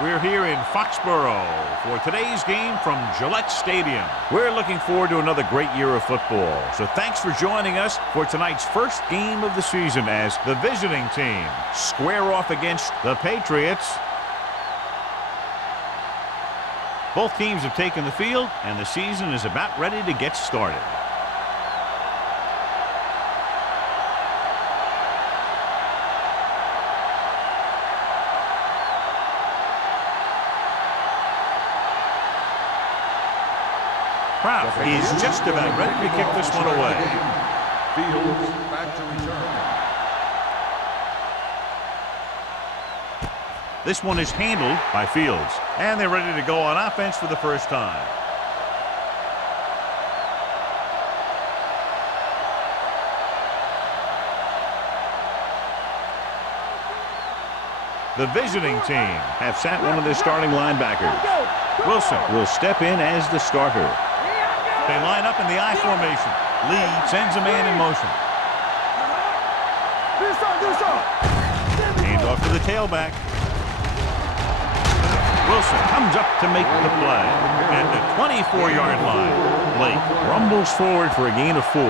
We're here in Foxborough for today's game from Gillette Stadium. We're looking forward to another great year of football. So thanks for joining us for tonight's first game of the season as the visiting team square off against the Patriots. Both teams have taken the field, and the season is about ready to get started. Kraft is just about ready to kick this one away. Fields back to return. This one is handled by Fields, and they're ready to go on offense for the first time. The visiting team have sat one of their starting linebackers. Wilson will step in as the starter. They line up in the I formation. Lee sends a man in motion. Hand off to the tailback. Wilson comes up to make the play at the 24-yard line. Blake rumbles forward for a gain of 4.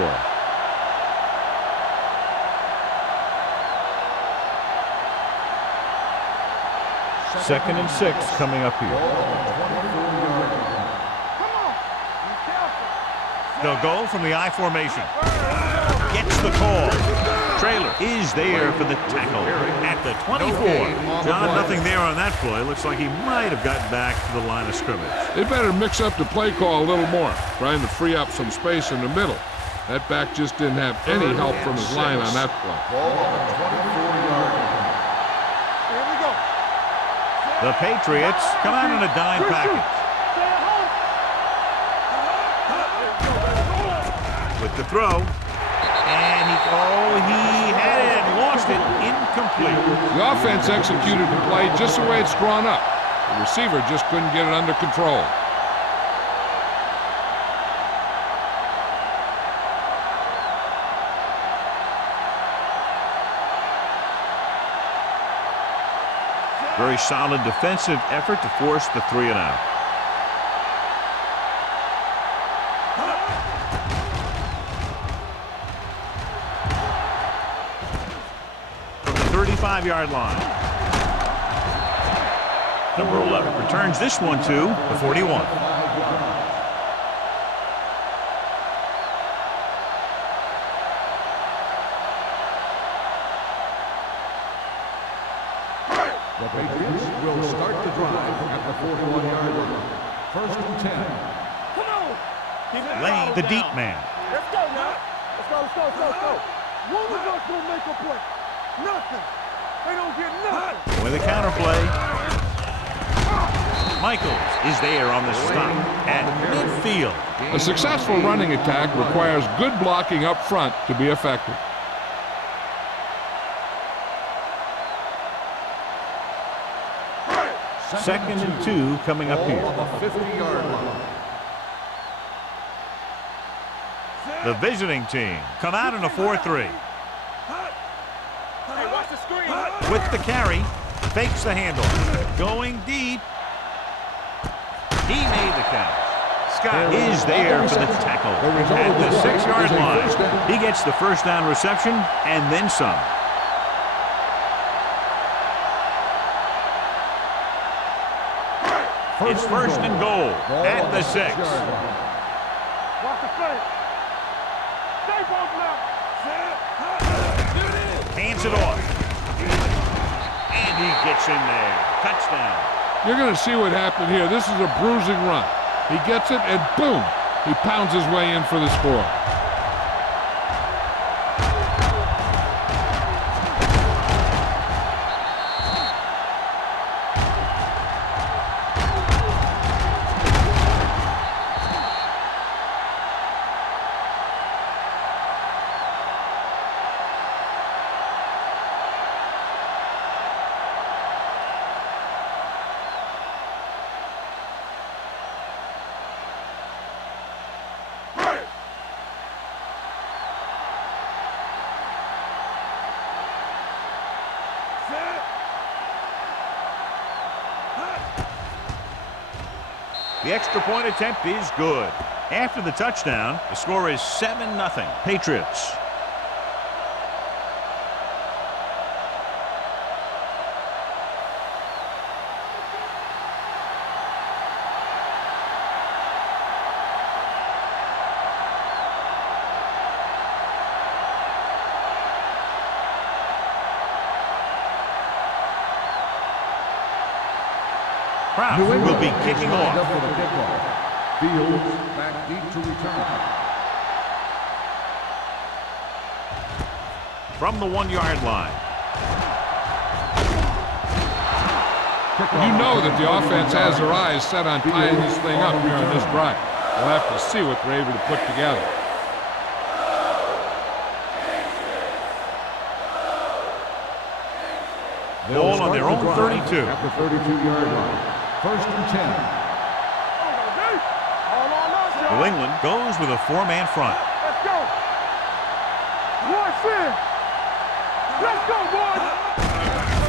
Second and 6 coming up here. They'll go from the I formation. Gets the call. Trailer is there for the tackle at the 24. John, nothing there on that play. Looks like he might have gotten back to the line of scrimmage. They better mix up the play call a little more, trying to free up some space in the middle. That back just didn't have any help from his line on that play. The Patriots come out in a dime package. With the throw, and he had it and lost it, incomplete. The offense executed the play just the way it's drawn up. The receiver just couldn't get it under control. Very solid defensive effort to force the 3-and-out. From the 35-yard line. Number 11 returns this one to the 41. The Patriots will start the drive at the 41-yard line. First and 10. Come on! Lane, the deep man. Let's go now. Let's go. One of us will make a play. Nothing. They don't get nothing. With a counter play. Michaels is there on the stop at midfield. A successful running attack requires good blocking up front to be effective. Second and 2 coming up here. The 50-yard line. The visiting team come out in a 4-3. Hey, watch the screen. With the carry, fakes the handle. Going deep. He made the catch. Scott is there for the tackle at the 6-yard line. He gets the first down reception and then some. It's first and goal at the 6. Watch the fake. Stay both now. Hands it off. And he gets in there. Touchdown. You're going to see what happened here. This is a bruising run. He gets it, and boom, he pounds his way in for the score. The extra point attempt is good. After the touchdown, the score is 7-0. Patriots. Kraft will be kicking off. Fields back deep to return. From the 1-yard line. You know that the offense has their eyes set on tying this thing up here on this drive. We'll have to see what they're able to put together. Ball on their own 32. At the 32-yard line. 1st and 10. New England goes with a 4-man front. Let's go. Watch it. Let's go, boys.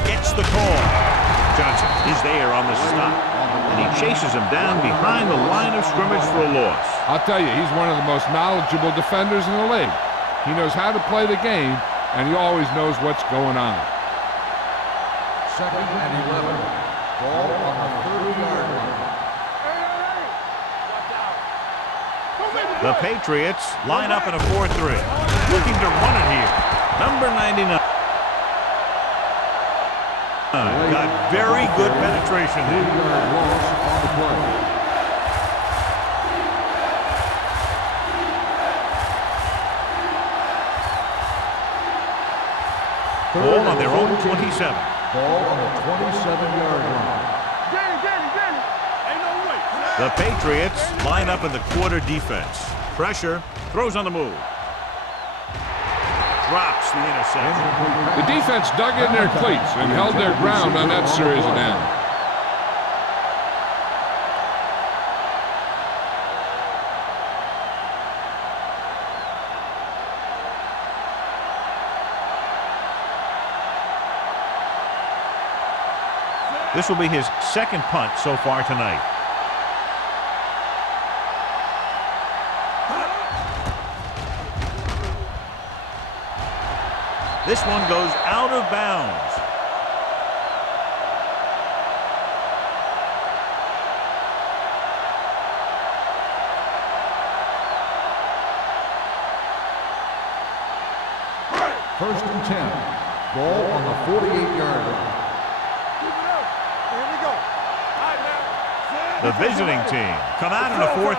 Gets the call. Johnson is there on the stop. And he chases him down behind the line of scrimmage for a loss. I'll tell you, he's one of the most knowledgeable defenders in the league. He knows how to play the game, and he always knows what's going on. 2nd and 11. Ball on the 30-yard line. The Patriots line up in a 4-3. Looking to run it here. Number 99. Got very good penetration there. 8-yard loss on the play. Ball on their own 27. Ball on the 27-yard line. The Patriots line up in the quarter defense. Pressure, throws on the move. Drops the interception. The defense dug in their cleats and held their ground on that series of downs. This will be his 2nd punt so far tonight. This one goes out of bounds. First and 10. Ball on the 48-yard line. The visiting team come out in a 4-3.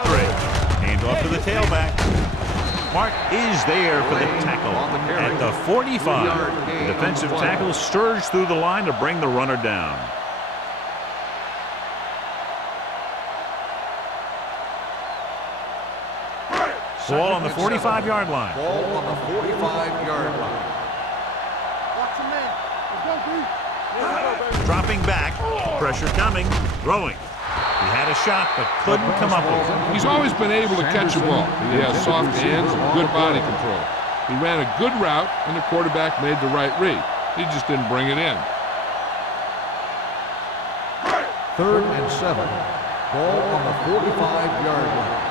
Hand off to the tailback. Mark is there for the tackle at the 45. The defensive tackle surged through the line to bring the runner down. Ball on the 45-yard line. Ball on the 45-yard line. Watch your man. Let's go, B. Dropping back. Pressure coming. Throwing. He had a shot, but couldn't come up with it. He's always been able to catch a ball. He has soft hands and good body control. He ran a good route, and the quarterback made the right read. He just didn't bring it in. 3rd and 7. Ball on the 45-yard line.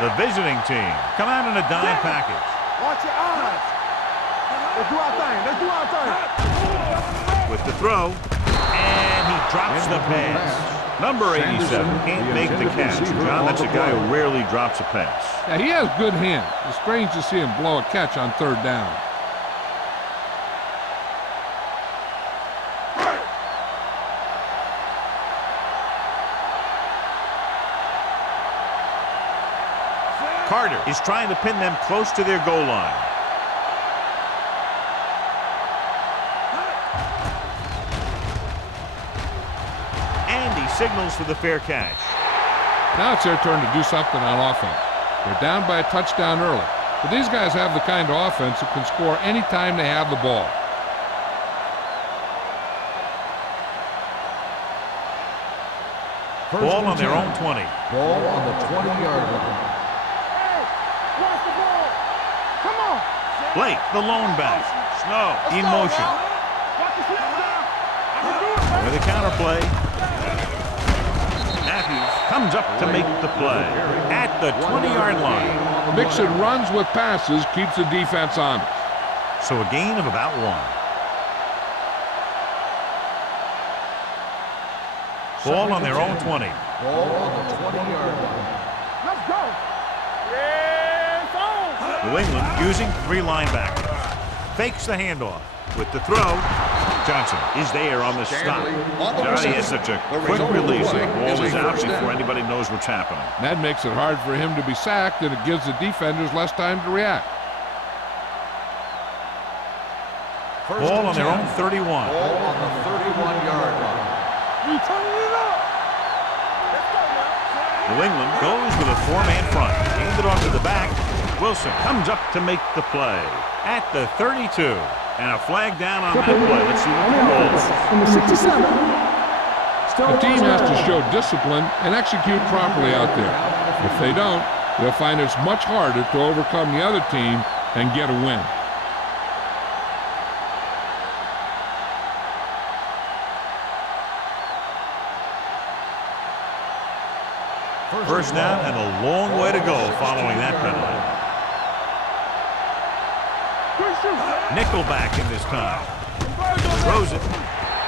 The visiting team come out in a dime package. Watch your eyes. Let's do our thing. Let's do our thing. With the throw. And he drops the pass. Number 87 can't make the catch. John, that's a guy who rarely drops a pass. Yeah, he has good hands. It's strange to see him blow a catch on 3rd down. Carter is trying to pin them close to their goal line. Signals for the fair catch. Now it's their turn to do something on offense. They're down by a touchdown early, but these guys have the kind of offense that can score anytime they have the ball. Ball on their own 20. Ball on the 20-yard line. Hey, watch the ball. Come on. Blake, the lone back. Snow in motion. Watch the snap down. I can do it, baby. With a counter play. comes up to make the play at the 20-yard line. Mixing runs with passes keeps the defense honest. So a gain of about 1. Ball on their own 20. Ball on the 20-yard line. Let's go. Yes, on. New England using 3 linebackers. Fakes the handoff. With the throw, Johnson is there on the stop. Johnny has such a quick release. The ball is out before anybody knows what's happening. That makes it hard for him to be sacked, and it gives the defenders less time to react. Ball on their own 31. Ball on the 31-yard line. We turning it up. New England goes with a 4-man front. Hand it off to the back. Wilson comes up to make the play at the 32. And a flag down on that play. Let's see what the calls. Number 67. The team has to show discipline and execute properly out there. If they don't, they'll find it's much harder to overcome the other team and get a win. First down and a long way to go following that penalty. Nickelback in this time. Throws it.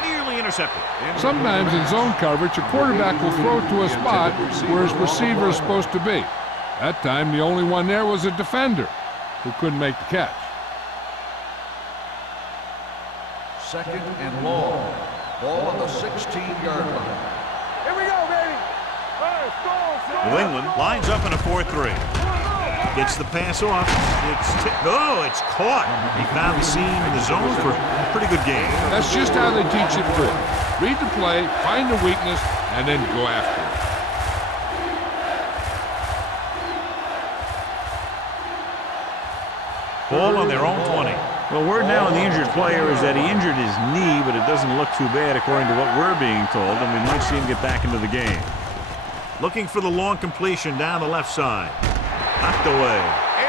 Nearly intercepted. Sometimes in zone coverage, a quarterback will throw it to a spot where his receiver is supposed to be. That time, the only one there was a defender who couldn't make the catch. Second and long. Ball on the 16-yard line. Here we go, baby. New England lines up in a 4-3. Gets the pass off. It's caught. He found the seam in the zone for a pretty good game. That's just how they teach it for. Read the play, find the weakness, and then go after it. Ball on their own 20. Well, word now on the injured player is that he injured his knee, but it doesn't look too bad according to what we're being told, and we might see him get back into the game. Looking for the long completion down the left side. Knocked away.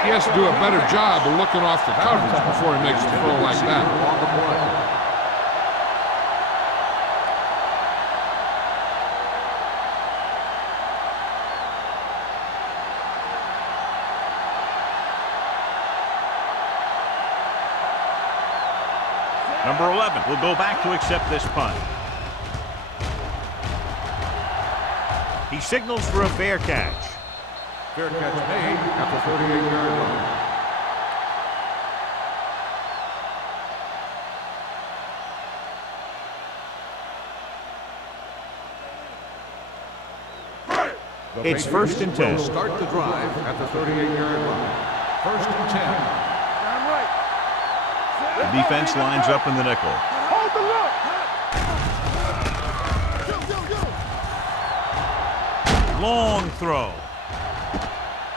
He has to do a better job of looking off the coverage before he makes a throw like that. Number 11 will go back to accept this punt. He signals for a fair catch. Fair catch made at the 38-yard line. It's first and 10. Start the drive at the 38-yard line. First and 10. I'm right. The defense lines up in the nickel. Hold the look. Long throw.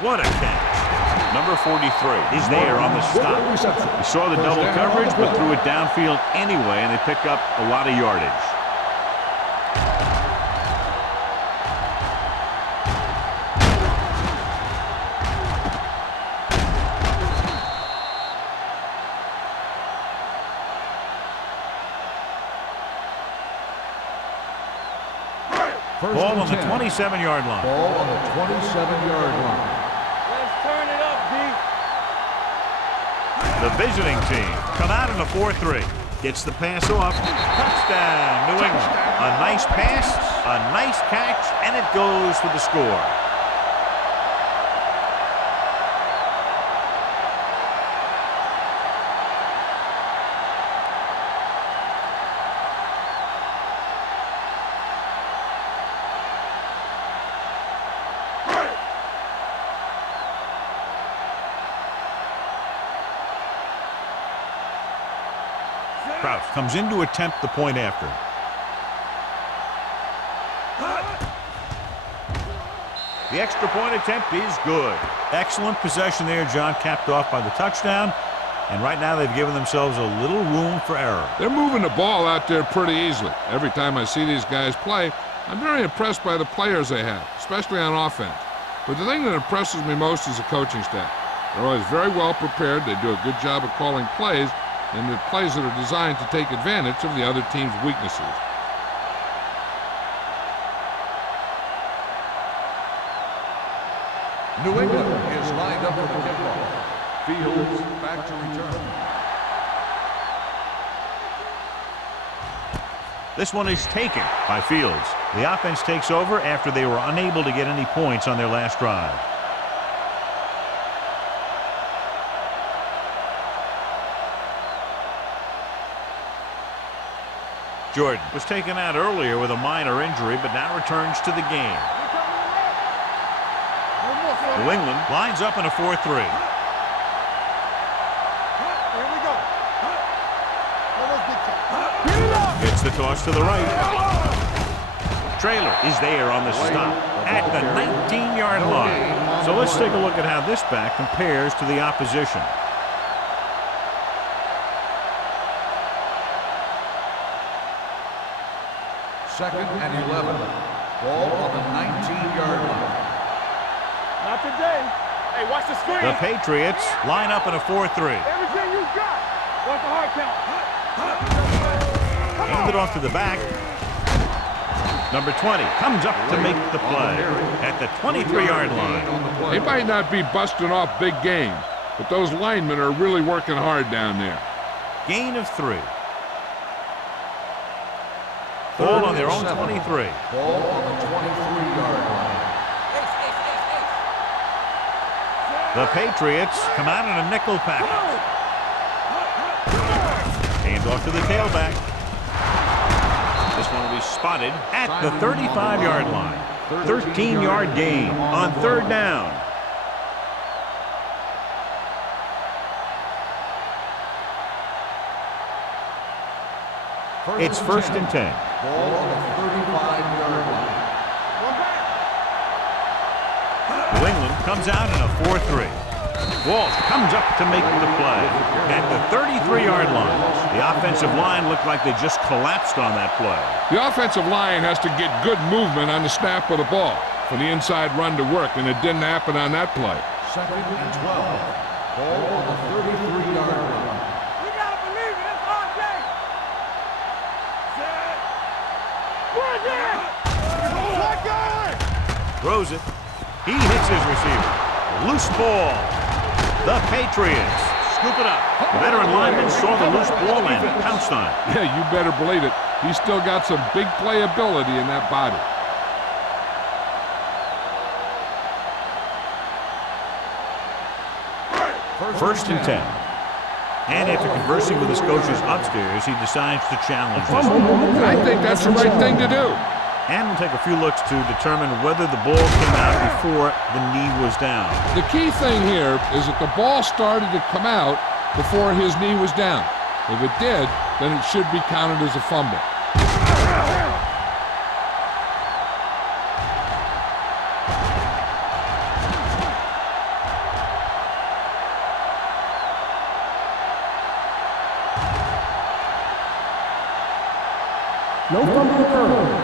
What a catch. Number 43 is there on the stop. He saw the double coverage, but threw it downfield anyway, and they pick up a lot of yardage. Ball on the 27-yard line. Ball on the 27-yard line. Let's turn it up, D. The visiting team come out in a 4-3. Gets the pass off. Touchdown, New England. A nice pass, a nice catch, and it goes for the score. Kraus comes in to attempt the point after. The extra point attempt is good. Excellent possession there, John, capped off by the touchdown. And right now they've given themselves a little room for error. They're moving the ball out there pretty easily. Every time I see these guys play, I'm very impressed by the players they have, especially on offense. But the thing that impresses me most is the coaching staff. They're always very well prepared. They do a good job of calling plays, and the plays that are designed to take advantage of the other team's weaknesses. New England is lined up for the kickoff. Fields back to return. This one is taken by Fields. The offense takes over after they were unable to get any points on their last drive. Jordan was taken out earlier with a minor injury, but now returns to the game. New England lines up in a 4-3. Here we go. It's the toss to the right. Trailer is there on the stop at the 19-yard line. So let's take a look at how this back compares to the opposition. Second and 11. Ball on the 19-yard line. Not today. Hey, watch the screen. The Patriots line up in a 4-3. Everything you got. Watch the hard count. Hand it off to the back. Number 20 comes up to make the play at the 23-yard line. They might not be busting off big games, but those linemen are really working hard down there. Gain of 3. Ball on their own 23. Ball on the 23-yard line. The Patriots come out in a nickel package. Hand off to the tailback. This one will be spotted at the 35-yard line. 13-yard gain on 3rd down. It's 1st and 10. Ball on the 35-yard line. New England comes out in a 4-3. Walsh comes up to make the play at the 33-yard line. The offensive line looked like they just collapsed on that play. The offensive line has to get good movement on the snap of the ball for the inside run to work, and it didn't happen on that play. Second and 12. Ball on the 33-yard line. You gotta believe it. It's hard day. Set. Right there. Let go. Throws it. He hits his receiver. Loose ball. The Patriots scoop it up. The veteran lineman saw the loose ball and pounced on it. Yeah, you better believe it. He's still got some big playability in that body. First and 10. And after conversing with his coaches upstairs, he decides to challenge this one. I think that's the right thing to do. And we'll take a few looks to determine whether the ball came out before the knee was down. The key thing here is that the ball started to come out before his knee was down. If it did, then it should be counted as a fumble. No fumble occurred.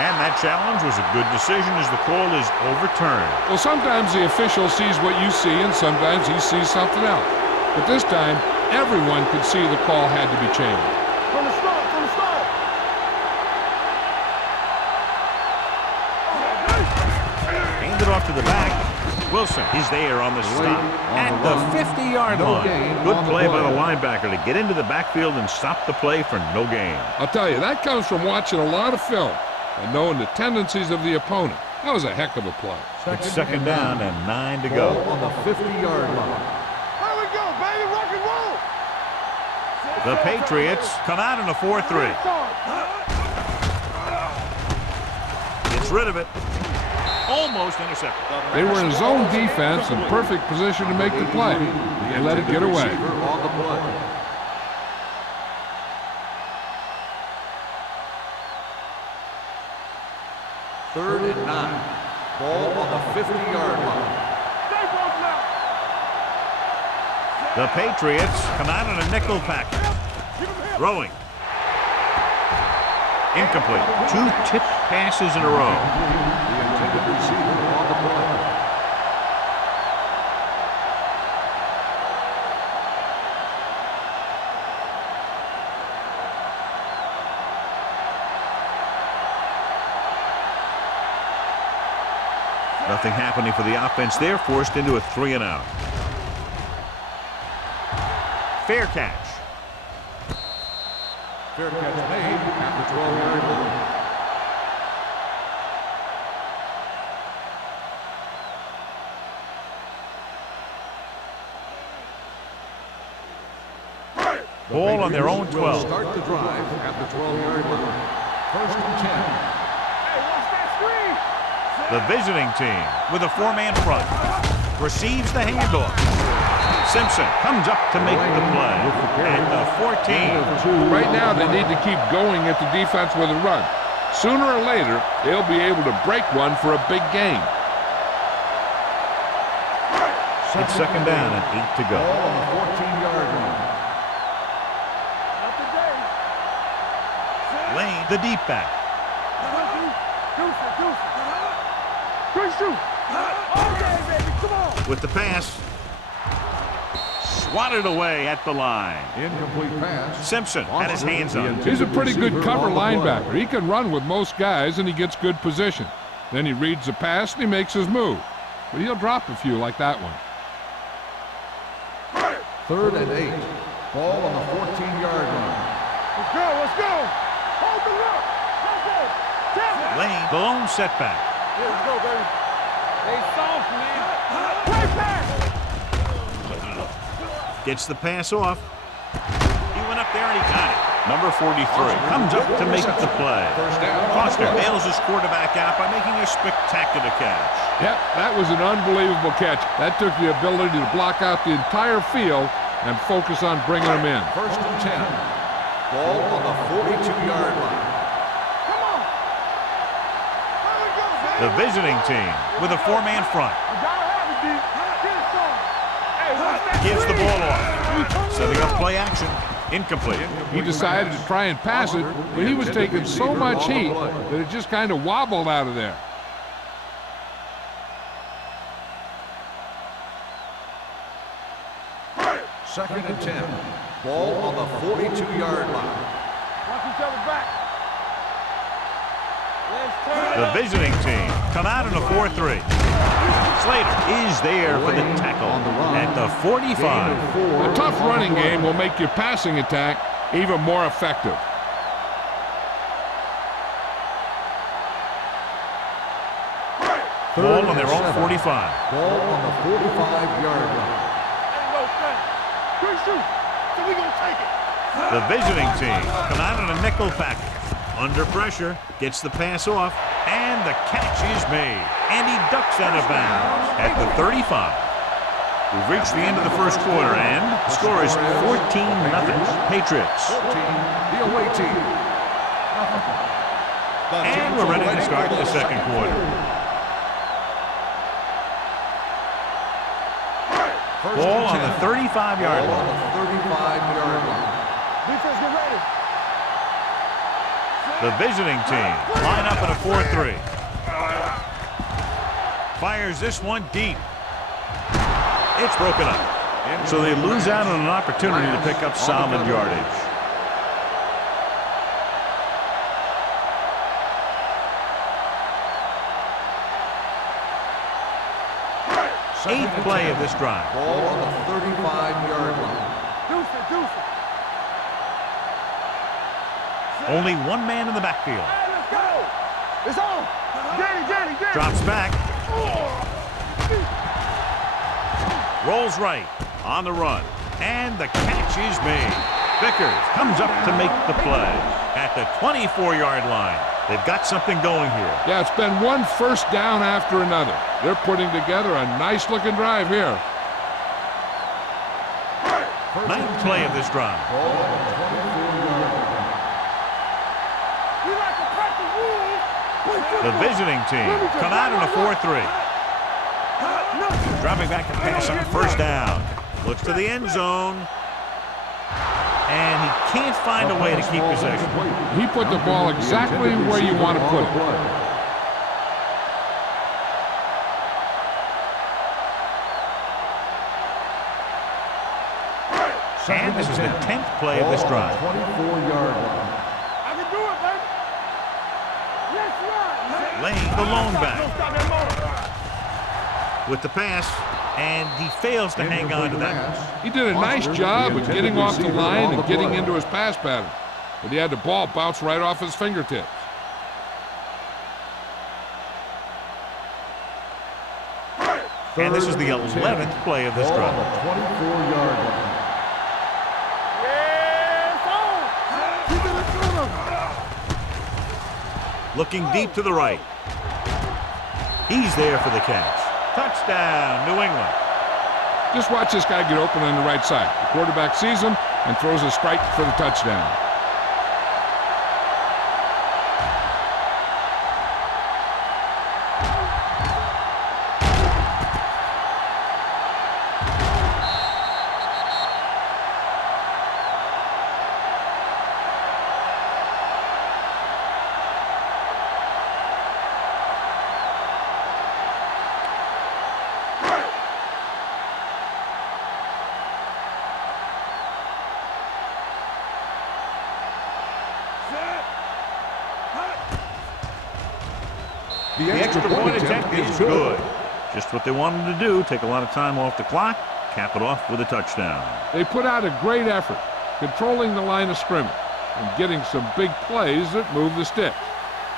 And that challenge was a good decision as the call is overturned. Well, sometimes the official sees what you see, and sometimes he sees something else. But this time, everyone could see the call had to be changed. From the start. From the start. Hand it off to the back. Wilson is there on the stop at the 50-yard line. Good play by the linebacker to get into the backfield and stop the play for no gain. I'll tell you, that comes from watching a lot of film and knowing the tendencies of the opponent. That was a heck of a play. It's 2nd down and 9 to go. Ball on the 50-yard line. Here we go, baby. Rock and roll. The Patriots come out in a 4-3. Gets rid of it. Almost intercepted. They were in zone defense in perfect position to make the play. They let it get away. On the play. Third and 9. Ball on the 50-yard line. Stay both now. The Patriots come out in a nickel package. Throwing. Incomplete. 2 tipped passes in a row. The intended receiver on the play. Nothing happening for the offense there, forced into a 3-and-out. Fair catch. Fair catch made at the 12-yard line. Ball on their own 12. Start the drive at the 12-yard line. First and 10. Hey, watch that screen. The visiting team with a 4-man front receives the handoff. Simpson comes up to make the play at the 14. Right now, they need to keep going at the defense with a run. Sooner or later, they'll be able to break one for a big gain. It's second down and 8 to go. Ball on the 14-yard line. Not today. Lane, the deep back. Good shoot. Okay, baby, come on. With the pass. Swatted away at the line. Incomplete pass. Simpson had his hands on it. He's a pretty good cover linebacker. He can run with most guys, and he gets good position. Then he reads the pass, and he makes his move. But he'll drop a few like that one. Third and 8. Ball on the 14-yard line. Let's go, let's go. Hold the look. Let's go. Tell me. Lane, the lone setback. Yeah, let's go, baby. They soft, man. Play pass. Gets the pass off. He went up there and he got it. Number 43 comes up to make the play. Foster bails his quarterback out by making a spectacular catch. Yep, that was an unbelievable catch. That took the ability to block out the entire field and focus on bringing them in. First and 10. Ball on the 42-yard line. Come on. There we go, baby. The visiting team with a 4-man front You gotta have it, D. Get it to him. Hey, watch that gives the screen. ball off. Setting up play action. Incomplete. He decided to try and pass it, but he was taking so much heat that it just kind of wobbled out of there. Second and 10. Ball on the 42-yard line. Watch each other back. Let's turn. The visiting team come out in a 4-3. Slater is there for the tackle at the 45. A tough running game will make your passing attack even more effective. Ball on their own 45. Ball on the 45-yard line. Ain't no thing. Good shoot. So we gonna take it. The visiting team come out in a nickel package. Under pressure, gets the pass off, and the catch is made. And he ducks out of bounds at the 35. We've reached the end of the first quarter, and the score is 14-0 Patriots. 14, the away team. And we're ready to start the second quarter. Ball on the 35-yard Ball on line. the 35-yard line. Defense, get ready. The visiting team line up in a 4-3. Fires this one deep. It's broken up. So they lose out on an opportunity to pick up solid yardage. Eighth play of this drive. Ball on the 35-yard line. Deuce it. Only one man in the backfield. Hey, let's go. It's on. Danny. Drops back. Rolls right on the run. And the catch is made. Vickers comes up to make the play at the 24-yard line. They've got something going here. Yeah, it's been one first down after another. They're putting together a nice-looking drive here. Ninth play of this drive. Ball on the 24-yard line. We like to crack the rules. The visiting team come out in a 4-3. Dropping back to pass on first down. Looks to the end zone. And he can't find a way to keep possession. He put the ball exactly where you want to put it. And this is the 10th play of this drive. 24-yard line. I can do it, baby. Let's run. Lane, the lone back. Don't stop that motor. with the pass, and he fails to hang on to that. He did a nice job of getting off the line and getting into his pass pattern, but he had the ball bounce right off his fingertips. And this is the 11th play of this drive. 24-yard line. Looking deep to the right. He's there for the catch. Touchdown, New England. Just watch this guy get open on the right side. The quarterback sees him and throws a strike for the touchdown. The extra point attempt is good. Just what they wanted to do, take a lot of time off the clock, cap it off with a touchdown. They put out a great effort, controlling the line of scrimmage and getting some big plays that move the sticks.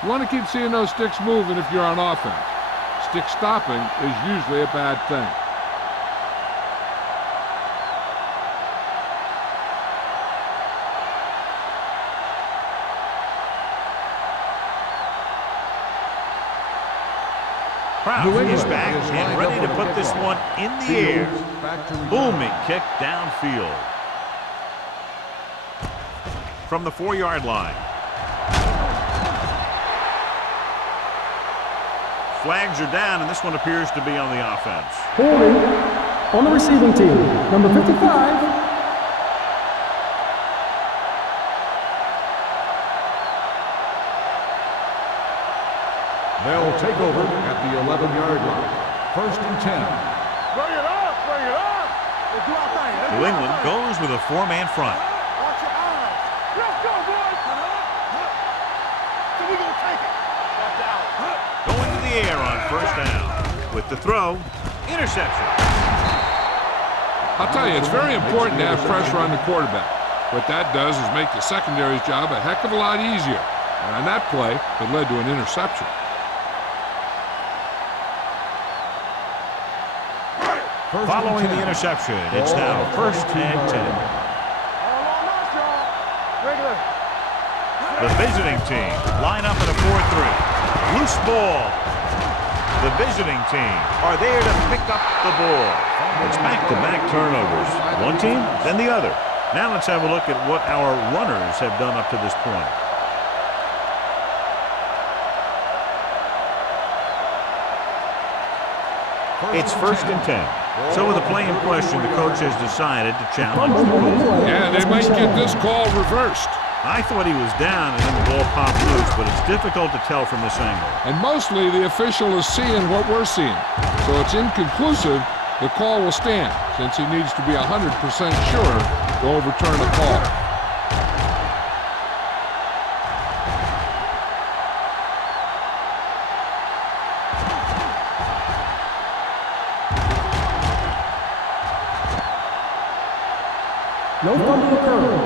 You want to keep seeing those sticks moving if you're on offense. Stick stopping is usually a bad thing. Brown is back and ready to put this one in the air. Booming kick downfield. From the 4-yard line. Flags are down, and this one appears to be on the offense. Holding on the receiving team, number 55. They'll take over at the 11-yard line. 1st and 10. Bring it up, bring it up. Let's do our thing. Let's New do our England thing. goes with a 4-man front. Watch your eyes. Let's go, boys. So we gonna take it. Watch out. Going to the air on 1st down. With the throw, interception. I'll tell you, it's very important to have pressure on the quarterback. What that does is make the secondary's job a heck of a lot easier. And on that play, it led to an interception. Following the interception, it's now 1st and 10. The visiting team line up in a 4-3. Loose ball. The visiting team are there to pick up the ball. It's back-to-back turnovers. One team, then the other. Now let's have a look at what our runners have done up to this point. It's 1st and 10. So with the play in question, the coach has decided to challenge the call. Yeah, they might get this call reversed. I thought he was down and then the ball popped loose, but it's difficult to tell from this angle. And mostly the official is seeing what we're seeing. So it's inconclusive. The call will stand since he needs to be 100% sure to overturn a call. No fumble occurred.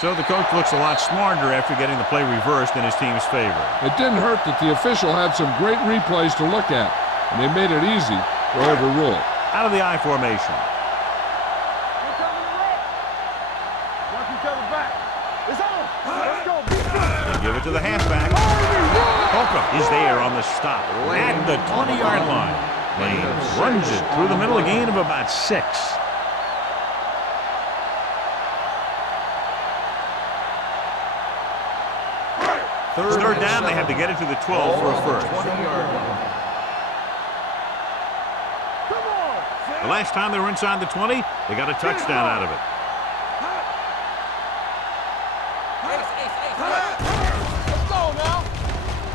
So the coach looks a lot smarter after getting the play reversed in his team's favor. It didn't hurt that the official had some great replays to look at, and they made it easy to overrule. Out of the I formation. We're coming to right. Watch each other back. It's on. Let's go. Beat it. They give it to the halfback. Holcomb is there on the stop at the 20-yard line. Lane runs it through the middle, a gain of about 6. Third down, they have to get it to the 12 for a first. 20-yard line. Come on. The last time they were inside the 20, they got a touchdown out of it. Let's go now.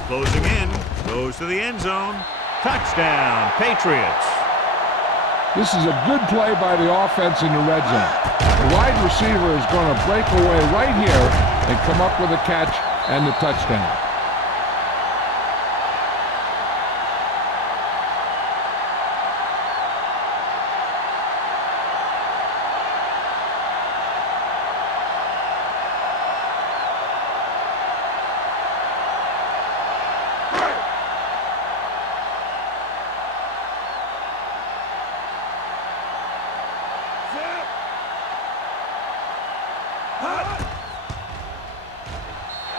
Closing in, goes to the end zone. Touchdown, Patriots. This is a good play by the offense in the red zone. The wide receiver is going to break away right here and come up with a catch and the touchdown.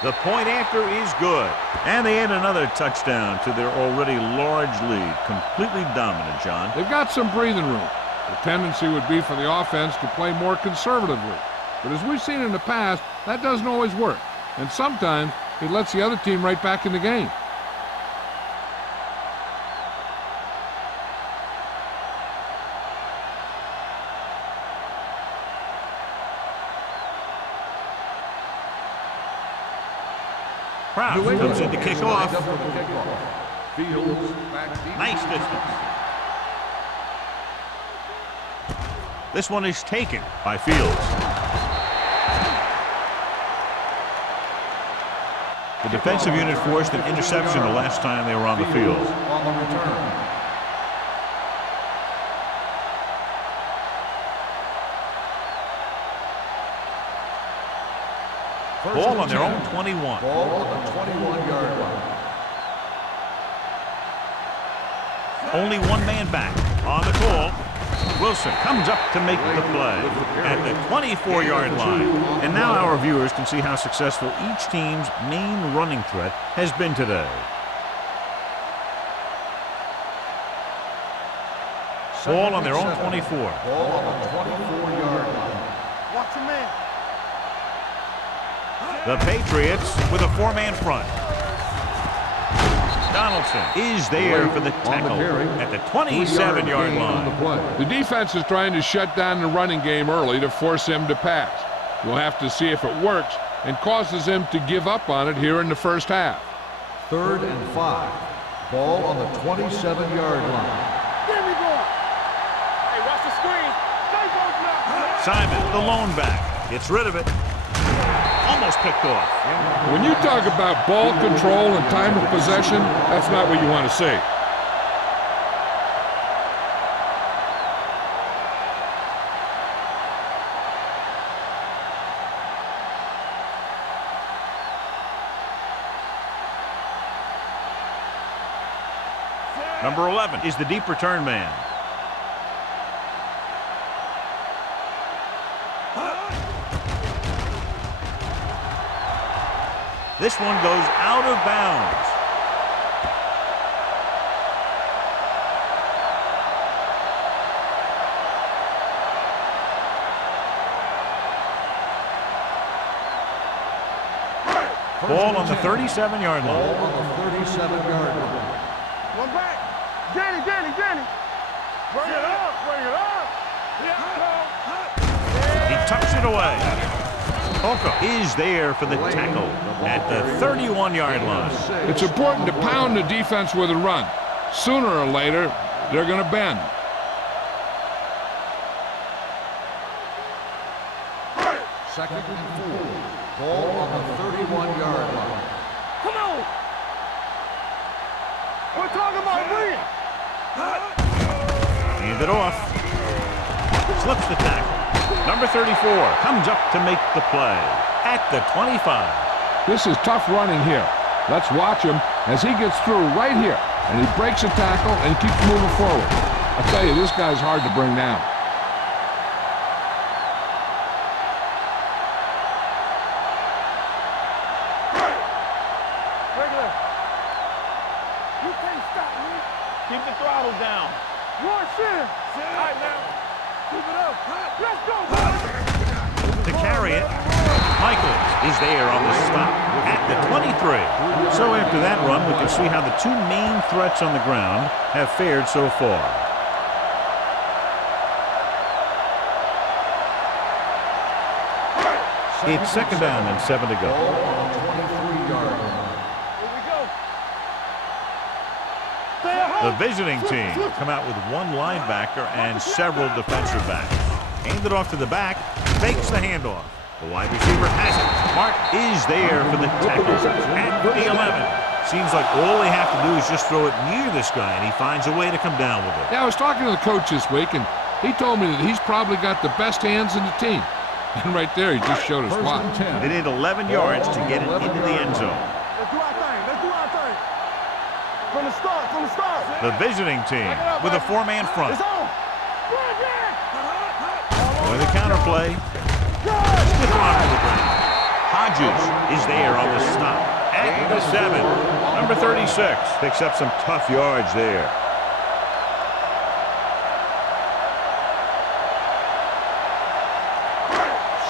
The point after is good. And they add another touchdown to their already large lead. Completely dominant, John. They've got some breathing room. The tendency would be for the offense to play more conservatively. But as we've seen in the past, that doesn't always work. And sometimes it lets the other team right back in the game. Kraft comes in to kick off. Fields back deep. Nice distance. This one is taken by Fields. The defensive unit forced an interception the last time they were on the field. On the return. Ball on their own 21. Ball on the 21-yard line. Only one man back on the call. Wilson comes up to make the play at the 24-yard line. And now our viewers can see how successful each team's main running threat has been today. Ball on their own 24. Ball on the 24-yard line. Watch your man. The Patriots with a four-man front. Donaldson is there for the tackle at the 27-yard line. The defense is trying to shut down the running game early to force him to pass. We'll have to see if it works and causes him to give up on it here in the first half. 3rd and 5. Ball on the 27-yard line. Give me ball. Hey, watch the screen. Stay both now. Simon, the lone back, gets rid of it. Almost picked off. When you talk about ball control and time of possession, that's not what you want to see. Number 11 is the deep return man. This one goes out of bounds. Ball on the 37-yard line. Ball on the 37-yard line. One back. Danny. Bring it up. He tucks it away. Polka is there for the tackle at the 31-yard line. It's important to pound the defense with a run. Sooner or later, they're going to bend. Second and 4. Ball on the 31-yard line. Come on. We're talking about bring it. Hand it off. Slips the tackle. Number 34 comes up to make the play at the 25. This is tough running here. Let's watch him as he gets through right here. And he breaks a tackle and keeps moving forward. I tell you, this guy's hard to bring down. Regular. You can't stop me. Keep the throttle down. One sin. All right, now. Keep it up. Let's go. To carry it, Michaels is there on the stop at the 23. So after that run, we can see how the two main threats on the ground have fared so far. It's second down and 7 to go. Ball on the 23-yard line. Here we go. The visiting team come out with one linebacker and several defensive backs. Hand it off to the back, fakes the handoff. The wide receiver has it. Mark is there for the tackle at the 11. Seems like all they have to do is just throw it near this guy, and he finds a way to come down with it. Yeah, I was talking to the coach this week, and he told me that he's probably got the best hands in the team. And right there, he just showed us why. They need 11 yards to get it into the end zone. Let's do our thing. From the start. The visiting team with a four-man front. It's on. Bring it. With a counterplay. Stiff arm to the ground. Hodges is there on the stop at the 7. Number 36 picks up some tough yards there.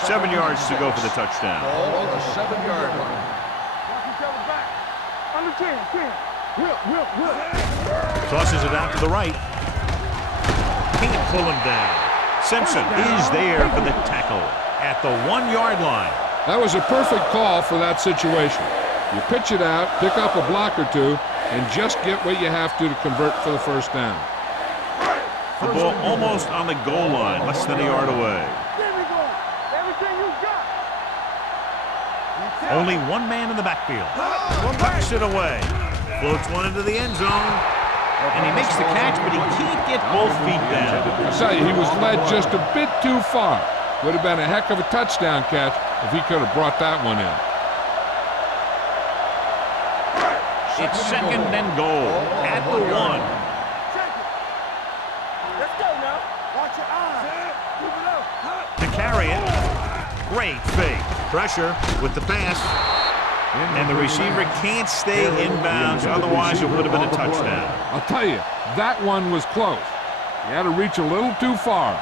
Seven yards to go for the touchdown. Ball on the 7-yard line. Watch each other back. Under 10. Whip. Tosses it out to the right. Can't pull him down. Simpson is there for the tackle at the 1-yard line. That was a perfect call for that situation. You pitch it out, pick up a block or two, and just get what you have to convert for the first down. The ball almost on the goal line, less than a yard away. There we go. Everything you got. Only one man in the backfield. Tucks it away. Floats one into the end zone. And he makes the catch, but he can't get both feet down. I tell you, he was led just a bit too far. Would have been a heck of a touchdown catch if he could have brought that one in. It's second and goal at the 1. Check it. Let's go now. Watch your eyes. Move it up. To carry it. Great fake. Pressure with the pass. And the receiver can't stay inbounds, otherwise it would have been a touchdown. I'll tell you, that one was close. He had to reach a little too far.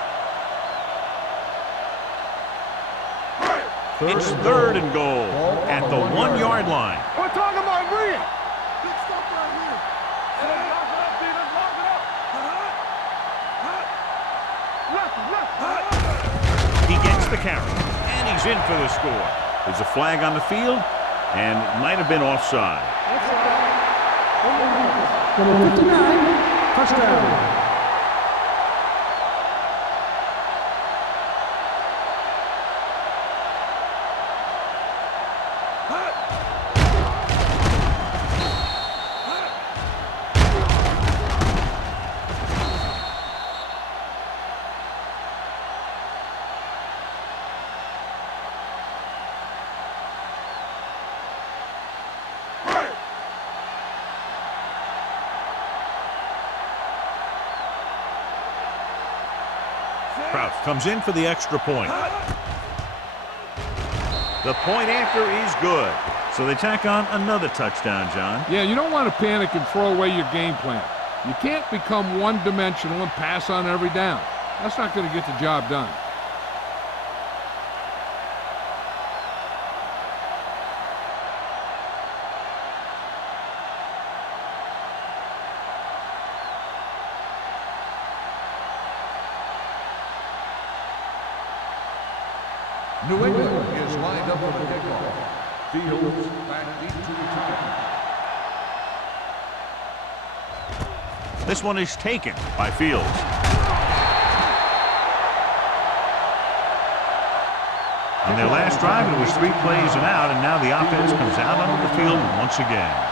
It's third and goal at the 1-yard line. We're talking about Reed. Big stuff right here. Let's lock it up, D. Let's lock it up. Left. He gets the carry, and he's in for the score. There's a flag on the field, and might have been offside. Number 59, touchdown. Comes in for the extra point. The point after is good. So they tack on another touchdown, John. Yeah, you don't want to panic and throw away your game plan. You can't become one-dimensional and pass on every down. That's not going to get the job done. New England is lined up for the kickoff. Fields back deep to return. This one is taken by Fields. On their last drive, it was 3 plays and out, and now the offense comes out onto the field once again.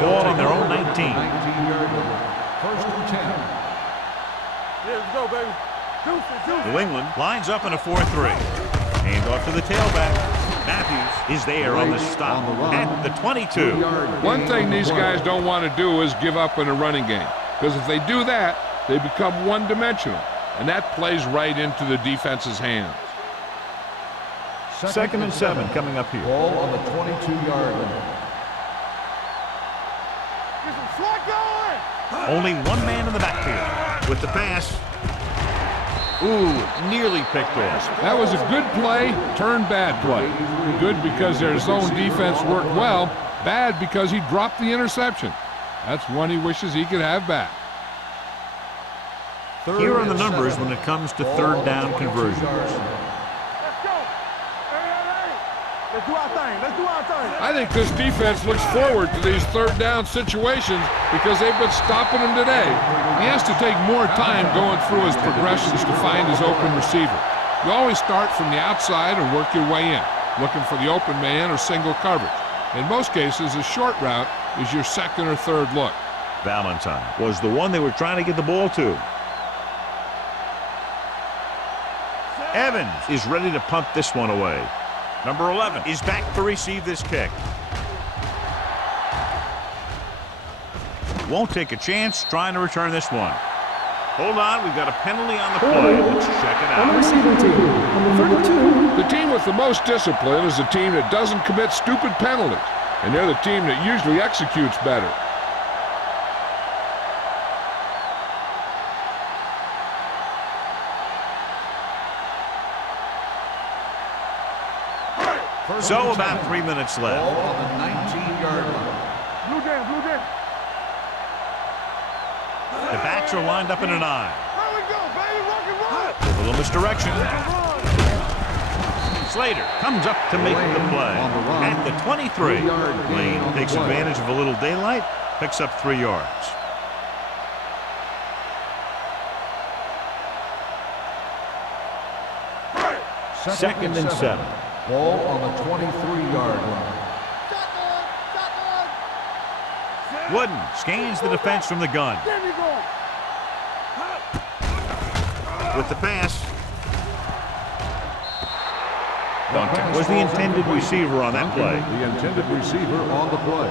Ball on their own 19. 19-yard line. First and 10. Let's go, baby. Deuces. New England lines up in a 4-3. Hand off to the tailback. Matthews is there on the stop at the 22. One thing these guys don't want to do is give up in a running game, because if they do that, they become one-dimensional, and that plays right into the defense's hands. Second and 7 coming up here. Ball on the 22-yard line. Get some slot going. Only one man in the backfield with the pass. Ooh, nearly picked off. That was a good play, turned bad play. Good because their zone defense worked well, bad because he dropped the interception. That's one he wishes he could have back. Here are the numbers when it comes to third down conversions. Let's go. Hey. Let's do our thing. Let's do our thing. I think this defense looks forward to these third down situations because they've been stopping him today. He has to take more time going through his progressions to find his open receiver. You always start from the outside and work your way in, looking for the open man or single coverage. In most cases, a short route is your second or third look. Valentine was the one they were trying to get the ball to. Evans is ready to punt this one away. Number 11 is back to receive this kick. Won't take a chance trying to return this one. Hold on, we've got a penalty on the play. Let's check it On the out. receiving team, number 32. The team with the most discipline is the team that doesn't commit stupid penalties, and they're the team that usually executes better. So about 3 minutes left. Ball on the 19-yard line. Blue game, blue game. The backs are lined up in an eye. Here we go, baby. Rock and roll. A little misdirection. Slater comes up to make the play. At the 23. Lane takes advantage of a little daylight, picks up 3 yards. Second and 7. Ball on the 23-yard line. Wooden scans the defense from the gun. There we go. With the pass. Duncan was the intended receiver on that play. The intended receiver on the play.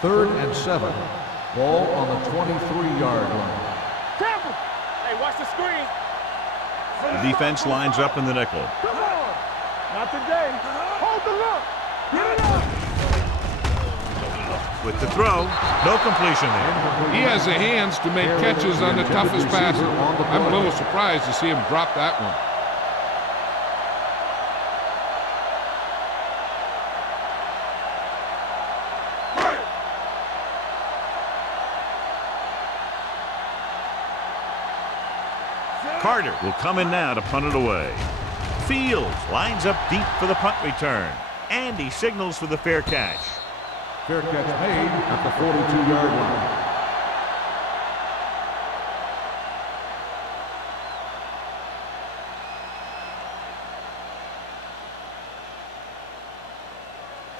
Third and 7. Ball on the 23-yard line. Careful. Hey, watch the screen. The defense lines up in the nickel. Come on. Not today. Hold the look. Get it up. With the throw, no completion there. He has the hands to make catches on the toughest passes. I'm a little surprised to see him drop that one. Carter will come in now to punt it away. Fields lines up deep for the punt return. And he signals for the fair catch. Fair catch made at the 42-yard line.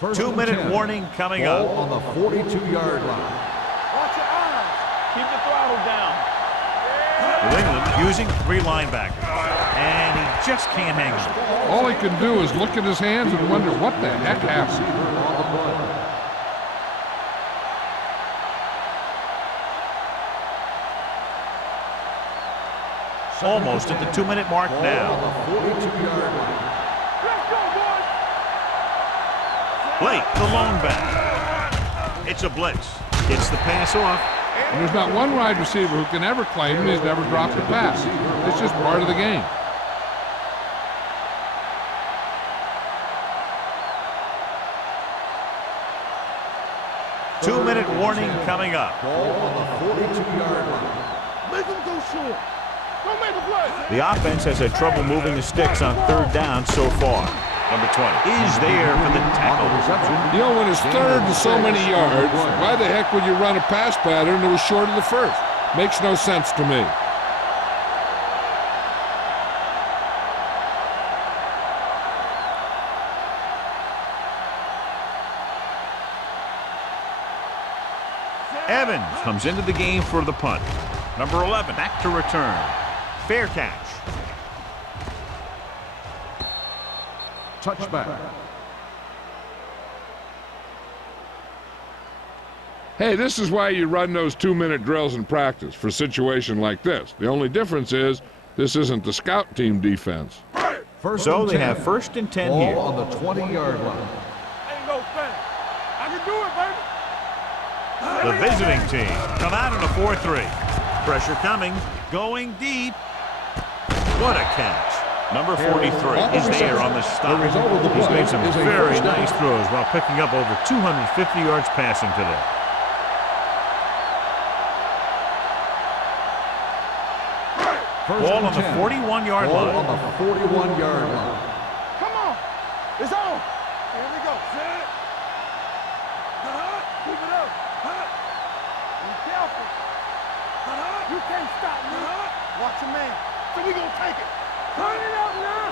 First 2-minute and 10. warning coming Ball up. on the 42-yard line. Watch your eyes. Keep the throttle down. New England using 3 linebackers. And he just can't hang them. All he can do is look at his hands and wonder what the heck happened. On the play. Almost at the 2-minute mark Ball now. on the 42-yard line. Let's go, boys. Blake, the lone back. It's a blitz. Gets the pass off. And there's not one wide receiver who can ever claim he's never dropped a pass. It's just part of the game. Two-minute warning coming up. Ball on the 42-yard line. Make them go short. Don't make a play. The offense has had trouble moving the sticks on 3rd down so far. Number 20 is there for the On the tackle. reception. You know, when it's 3rd and so many yards, why the heck would you run a pass pattern that was short of the first? Makes no sense to me. Evans comes into the game for the punt. Number 11 back to return. Fair catch. Touchback. Hey, this is why you run those 2-minute drills in practice, for a situation like this. The only difference is this isn't the scout team defense. First So and they 10. have 1st and 10 Ball here. on the 20-yard line. Ain't no thing. I can do it, baby. The visiting team come out in a 4-3. Pressure coming, going deep. What a catch. Number 43 is there on the stop. The result of the He's play made some is a very first down. nice throws while picking up over 250 yards passing today. First Ball and on the 10. 41-yard Ball line. on the 41-yard line. Come on. It's on. Here we go. Set. Keep it up. Be careful. You can't stop me. Watch your man. So we gonna take it. Turn it up now.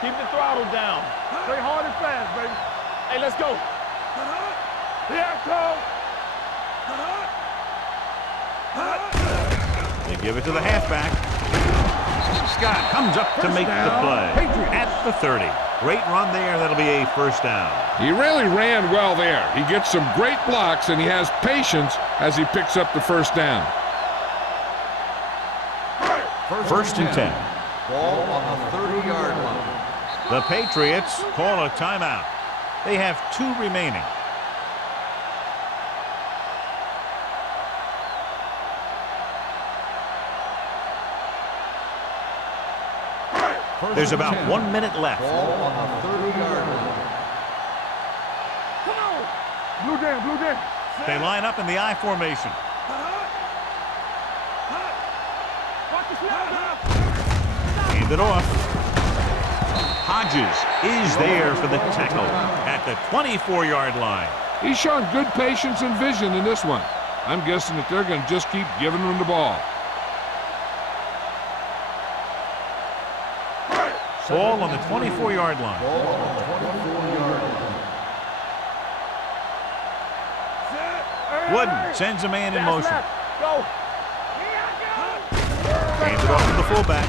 Keep the throttle down. Stay hard and fast, baby. Hey, let's go. Here I come. They give it to the halfback. Scott comes up to make the play at the 30. Great run there. That'll be a first down. He really ran well there. He gets some great blocks, and he has patience as he picks up the first down. First and 10. Ball on the 30-yard line. The Patriots call a timeout. They have 2 remaining. There's about 1 minute left. Ball on the 30-yard line. Come on. Blue jam, blue jam. They line up in the I formation. Watch the snap. Hand it off. Hodges is there for the tackle at the 24-yard line. He's shown good patience and vision in this one. I'm guessing that they're going to just keep giving him the ball. Ball on the 24-yard line. Ball on the 24-yard line. Wooden sends a man in motion. Go. Hands it off to the fullback.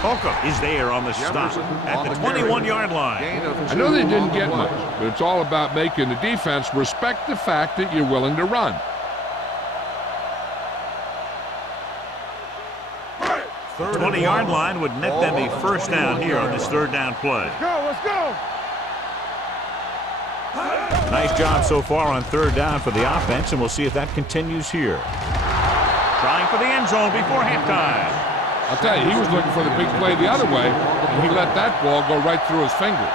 Holcomb is there on the stop at the 21-yard line. I know they didn't get much, but it's all about making the defense respect the fact that you're willing to run. The 20-yard line would net them a first down here on this third down play. Let's go. Nice job so far on third down for the offense, and we'll see if that continues here. Trying for the end zone before halftime. I'll tell you, he was looking for the big play the other way, and he let that ball go right through his fingers.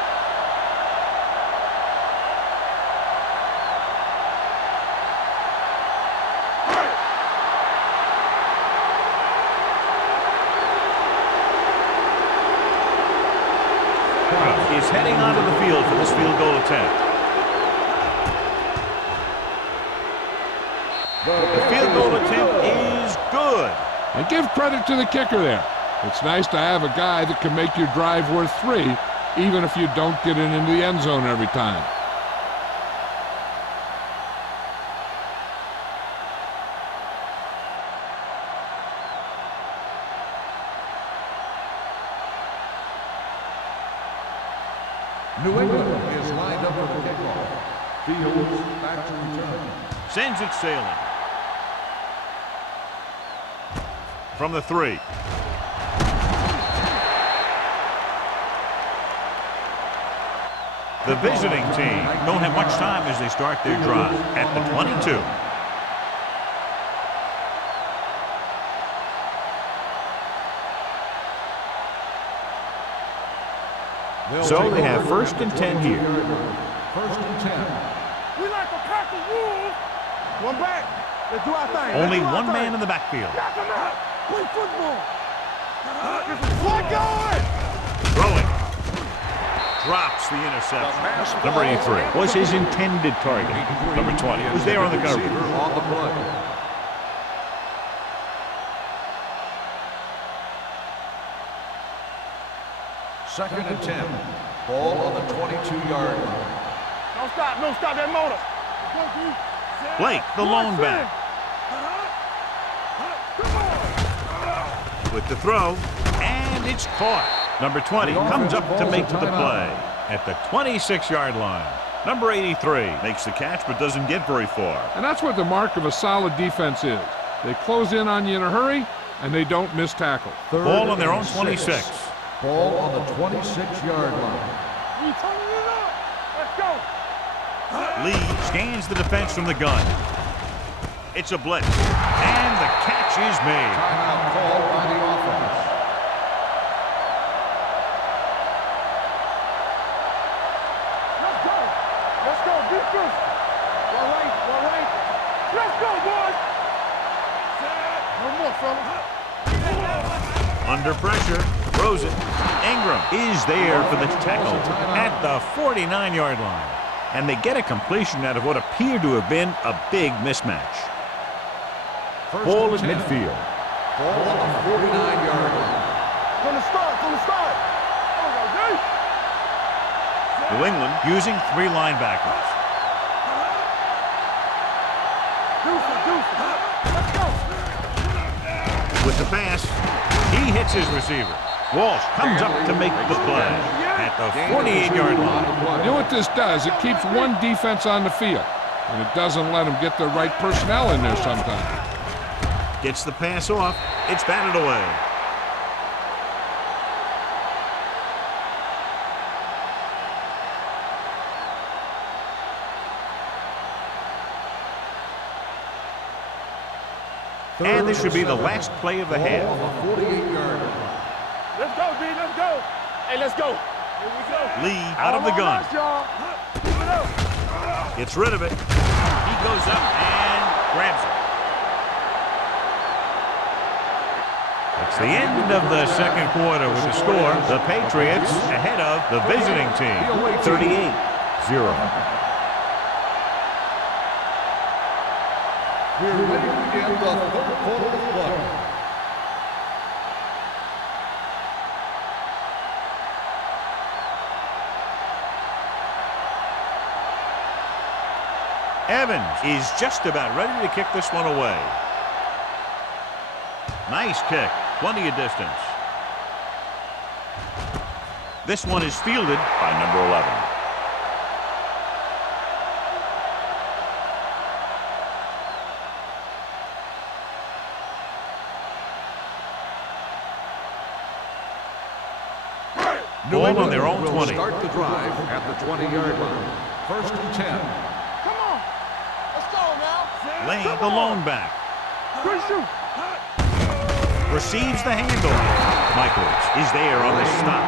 Is heading onto the field for this field goal attempt. The field goal attempt is good. And give credit to the kicker there. It's nice to have a guy that can make your drive worth 3, even if you don't get it into the end zone every time. New England is lined up for the kickoff. Fields back to return. Sends it sailing. From the 3. The visiting team don't have much time as they start their drive at the 22. So they have first and 10 here. First and 10. We like to pack the rules. One back. Let's do our thing. Only one man in the backfield. Back them out. Play football. What going? Throwing. Drops the interception. Number 83 was his intended target. Number 20 was there on the coverage. On the play. Second and 10. Ball on the 22-yard line. Don't stop that motor. Blake, the lone back. With the throw, and it's caught. Number 20 comes up to make the play at the 26-yard line. Number 83 makes the catch but doesn't get very far. And that's what the mark of a solid defense is. They close in on you in a hurry, and they don't miss tackle. Ball on their own 26. Ball on the 26-yard line. We turning it up. Let's go. Lee scans the defense from the gun. It's a blitz, and the catch is made. Timeout called by the offense. Let's go. Let's go. Defense. All right. Let's go, boys. One more, fellas. Under pressure, throws it. Ingram is there for the tackle at the 49-yard line. And they get a completion out of what appeared to have been a big mismatch. Ball at midfield. Ball on the 49-yard line. From the start. New England using 3 linebackers. Let's go. With the pass, he hits his receiver. Walsh comes up to make the play at the 48-yard line. You know what this does? It keeps one defense on the field, and it doesn't let them get the right personnel in there sometimes. Gets the pass off. It's batted away. And this should be the last play of the half. Let's go, D. Let's go. Hey, let's go. Here we go. Lee out of the gun. Gets rid of it. He goes up and grabs it. It's the end of the second quarter with the score. The Patriots ahead of the visiting team, 38-0. We're ready to begin the third quarter of play. Evans is just about ready to kick this one away. Nice kick, plenty of distance. This one is fielded by number 11. Ball on their own 20. Start the drive at the 20-yard line. First and 10. Come on. Let's go now. Lane, the lone back. Good shoot. Receives the handoff. Michaels is there on the stop.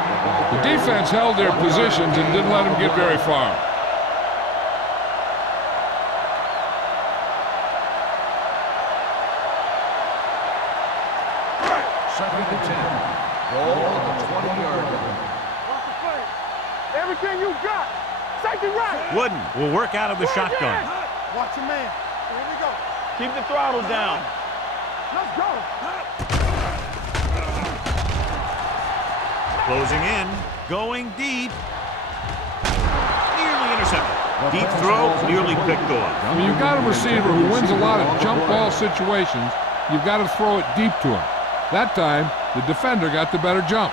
The defense held their positions and didn't let them get very far. Second and 10. Ball on the 20-yard line. Watch the play. Everything you got. Safety right. Wooden will work out of the shotgun. Watch your man. Here we go. Keep the throttle down. Let's go. Closing in, going deep. Nearly intercepted. Deep throw, nearly picked off. When you've got a receiver who wins a lot of jump ball situations, you've got to throw it deep to him. That time, the defender got the better jump.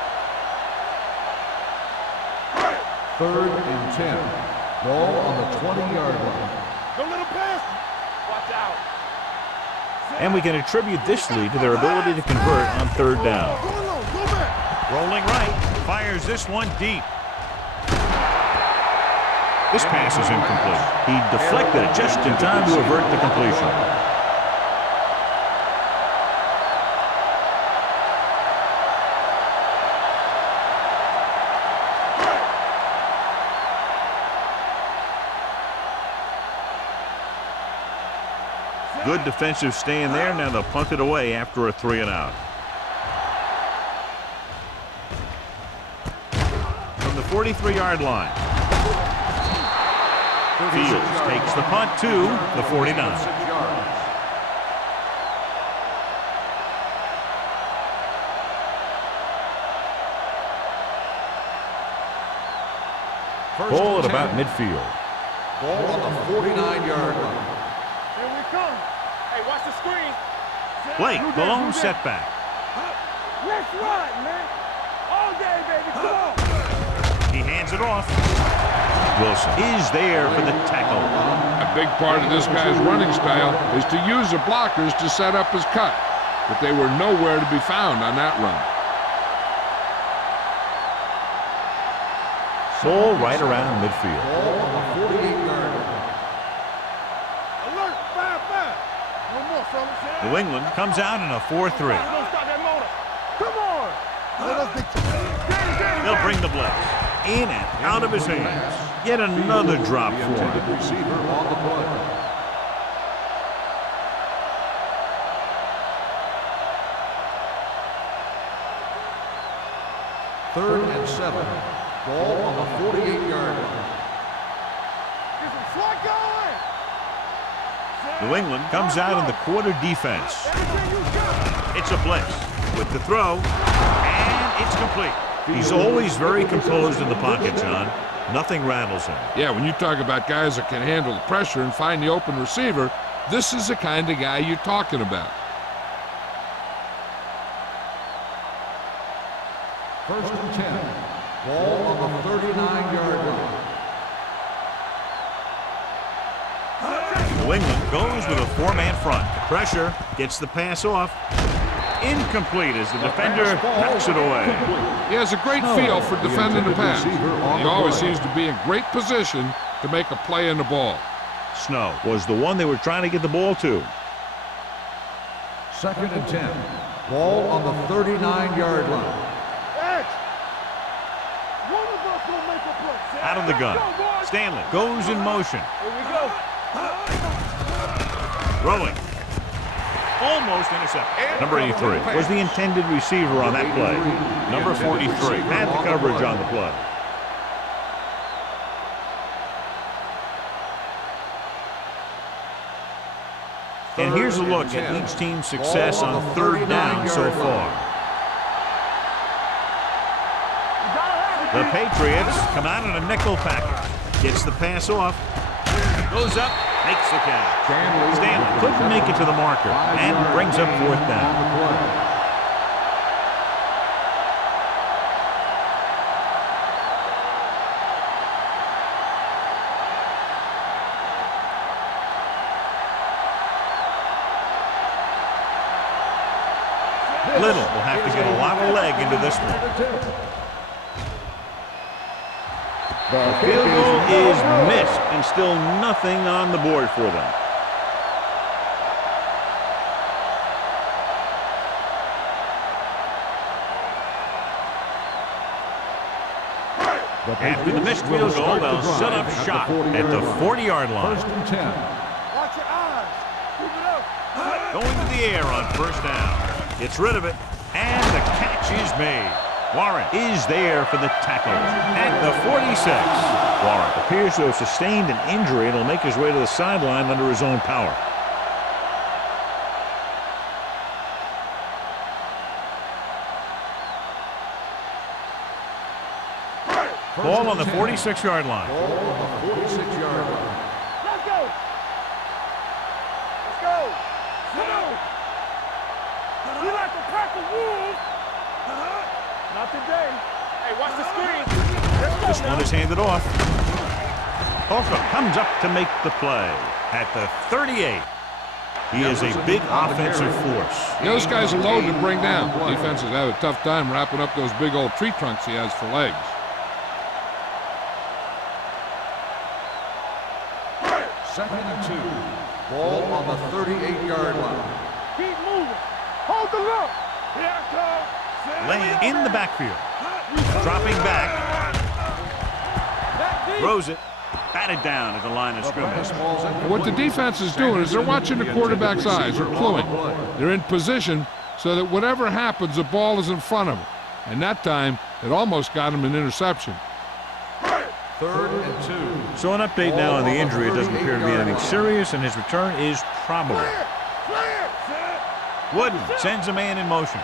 Third and 10. Ball on the 20-yard line. Don't let him pass. Watch out. And we can attribute this lead to their ability to convert on third down. Go along. Go back. Rolling right, fires this one deep. This pass is incomplete. He deflected it just in time to avert the completion. Good defensive stand there. Now they'll punt it away after a 3-and-out. From the 43-yard line. Fields takes the punt to the 49. Ball at about midfield. Ball on the 49-yard line. Here we come. Hey, watch the screen. Blake, the lone setback. Let's ride, man. All day, baby. Come on. He hands it off. Wilson is there for the tackle. A big part of this guy's running style is to use the blockers to set up his cut, but they were nowhere to be found on that run. Ball right around midfield. Ball on the 48-yard line. Alert. 5-5. No more, fellas. New England comes out in a 4-3. Don't stop that motor. Come on. Let us get They'll bring the blitz. In and out of his hands. Yet another drop for him. Receiver on the play. Third and 7. Ball on the 48-yard line. Get some slot going. New England comes out in the quarter defense. Everything you got. It's a blitz with the throw, and it's complete. He's always very composed in the pocket, John. Nothing rattles him. Yeah, when you talk about guys that can handle the pressure and find the open receiver, this is the kind of guy you're talking about. First and 10. Ball on the 39-yard line. New England goes with a four-man front. Pressure, gets the pass off. Incomplete as the defender knocks it away. He has a great feel for defending the pass. He always seems to be in great position to make a play in the ball. Snow was the one they were trying to get the ball to. Second and 10. Ball on the 39-yard line. Out of the gun. Stanley goes in motion. Here we go. Throwing. Almost intercepted. Number 83 was the intended receiver on that play. Number 43 had the coverage on the play. And here's a look at each team's success on third down so far. The Patriots come out in a nickel package. Gets the pass off. Goes up. Makes the catch. Stanley couldn't make it to the marker and brings up fourth down. Little will have to get a lot of leg into this one. The field goal is missed, and still nothing on the board for them. After the missed field goal, they'll set up shop at the 40-yard line. First and 10. Watch your eyes. Keep it up. Going to the air on first down. Gets rid of it, and the catch is made. Warren is there for the tackle at the 46. Warren appears to have sustained an injury and will make his way to the sideline under his own power. Ball on the 46-yard line. Ball on the 46-yard line. Let's go. Let's go. Come on. We like to pack the wolves. Not today. Hey, watch the screen. This one is handed off. Holcomb comes up to make the play at the 38. He is a big offensive force. Those guys are loaded to bring down. Defenses have a tough time wrapping up those big old tree trunks he has for legs. Second and 2. Ball on the 38-yard line. Keep moving. Hold the look. Here it comes. Laying in the backfield. Dropping back. Throws it. Batted down at the line of scrimmage. What the defense is doing is they're watching the quarterback's eyes. They're cluing. They're in position so that whatever happens, the ball is in front of them. And that time, it almost got him an interception. Third and 2. So an update now on the injury. It doesn't appear to be anything serious, and his return is probable. Wooden sends a man in motion.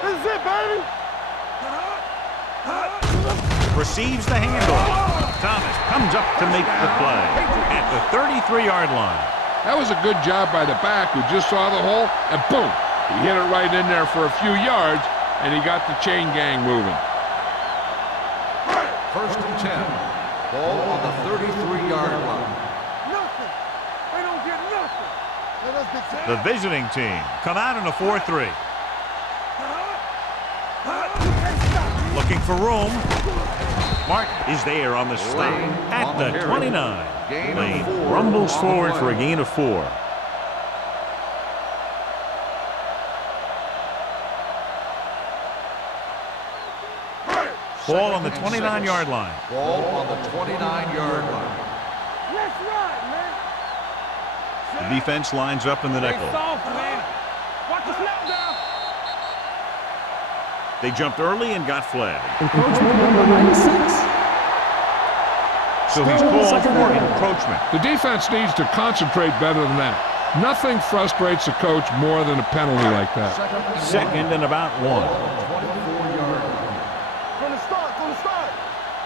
This is it, baby. Receives the handoff. Thomas comes up to make the play at the 33-yard line. That was a good job by the back who just saw the hole, and boom! He hit it right in there for a few yards, and he got the chain gang moving. First and 10. Ball on the 33-yard line. Nothing. They don't get nothing. Let us get The visiting team come out in a 4-3. Looking for room. Martin is there on the stop at the 29. Lane rumbles forward for a gain of 4. Ball on the 29-yard line. Ball on the 29-yard line. Let's ride, man. The defense lines up in the nickel. Soft, man. Watch the snap down. They jumped early and got flagged. Encroachment number 96. So he's called for encroachment. The defense needs to concentrate better than that. Nothing frustrates a coach more than a penalty like that. Second and about 1. 24-yard line. From the start.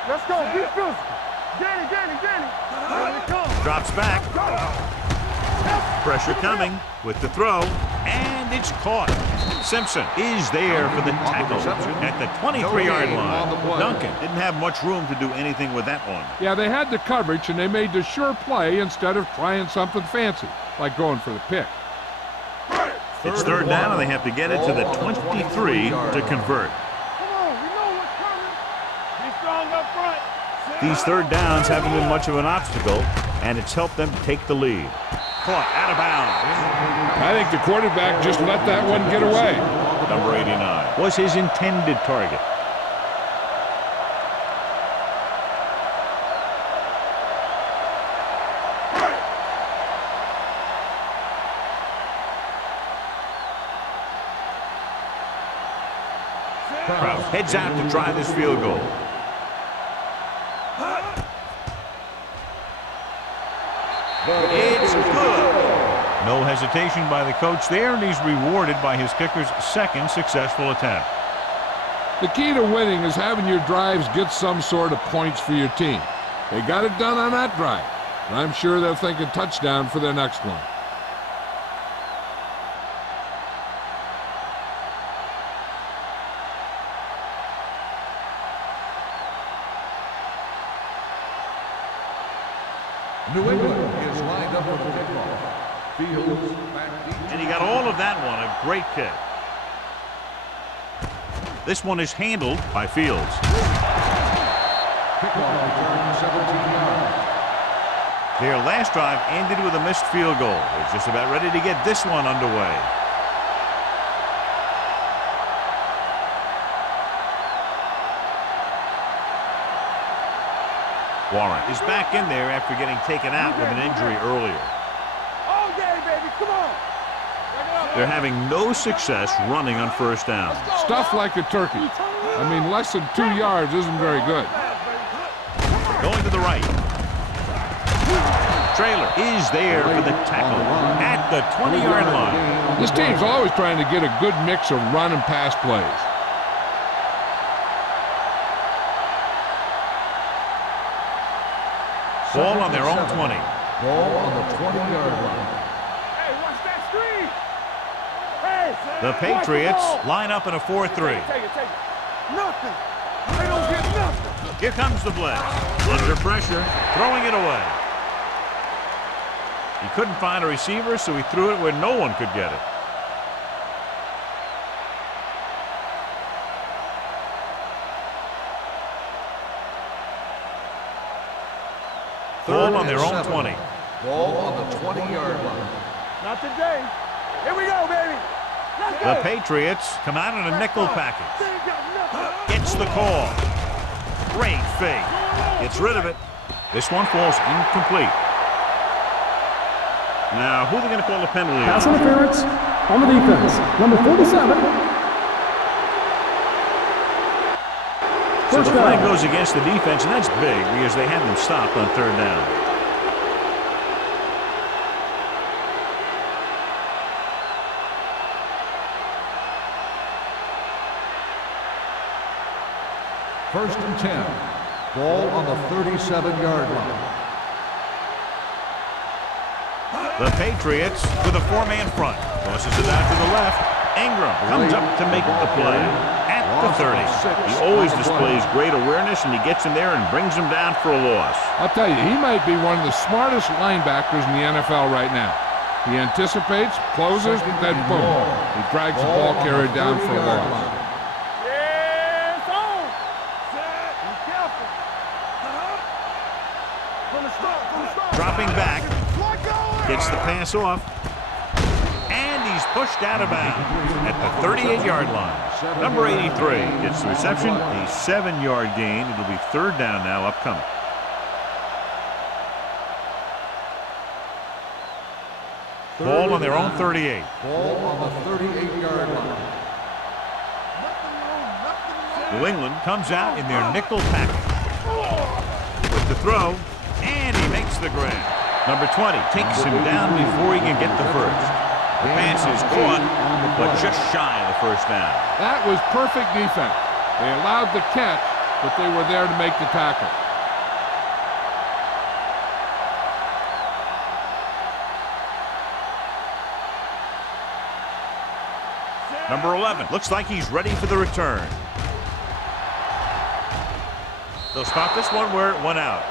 Let's go. Be physical. Get it. Here it comes. Drops back. Pressure coming with the throw. And It's caught. Simpson is there for the tackle at the 23-yard line. Duncan didn't have much room to do anything with that one. Yeah, they had the coverage, and they made the sure play instead of trying something fancy, like going for the pick. It's third down, and they have to get it to the 23 to convert. Come on, we know what's coming. Be strong up front. These third downs haven't been much of an obstacle, and it's helped them take the lead. Caught out of bounds. I think the quarterback just let that one get away. Number 89 was his intended target. Kraus heads out to try this field goal. It's good. No hesitation by the coach there, and he's rewarded by his kicker's second successful attempt. The key to winning is having your drives get some sort of points for your team. They got it done on that drive, and I'm sure they're thinking touchdown for their next one. New England is lined up for the kickoff. Fields back deep. And he got all of that one. A great kick. This one is handled by Fields. Kickoff return 17 yards. Their last drive ended with a missed field goal. They're just about ready to get this one underway. Warren is back in there after getting taken out with an injury earlier. All day, baby. Come on. They're having no success running on first down. Stuff like a turkey. I mean, less than 2 yards isn't very good. Going to the right. Trailer is there for the tackle at the 20-yard line. This team's always trying to get a good mix of run and pass plays. Ball on their own 20. Ball on the 20-yard line. Hey, watch that screen. Hey, The Patriots line up in a 4-3. Take it. Nothing. They don't get nothing. Here comes the blitz. Under pressure, throwing it away. He couldn't find a receiver, so he threw it where no one could get it. Ball on their own 20. Ball on the 20-yard line. Not today. Here we go, baby. Let's The go. Patriots come out in a nickel package. They ain't got nothing. Gets the call. Great fake. Gets rid of it. This one falls incomplete. Now, who are they going to call the penalty Pass on? interference on the defense. Number 47. So the First flag down. goes against the defense, and that's big because they had them stopped on third down. First and 10. Ball on the 37-yard line. The Patriots with a four-man front. Tosses it out to the left. Ingram comes up to make the play at the 30. He always displays great awareness, and he gets in there and brings him down for a loss. I'll tell you, he might be one of the smartest linebackers in the NFL right now. He anticipates, closes, then boom, he drags the ball carrier down for a loss. Yeah, it's on. Set. Be careful. From the start. Dropping back, Let go. gets the pass off, and he's pushed out of bounds at the 38-yard line. Number 83 gets the reception, a 7-yard gain. It'll be third down now upcoming. Ball on their own 38. Ball on the 38-yard line. New England comes out in their nickel package. With the throw, and he makes the grab. Number 20 takes him down before he can get the first. The pass is caught, but just shy of the first down. That was perfect defense. They allowed the catch, but they were there to make the tackle. Number 11 looks like he's ready for the return. They'll stop this one where it went out.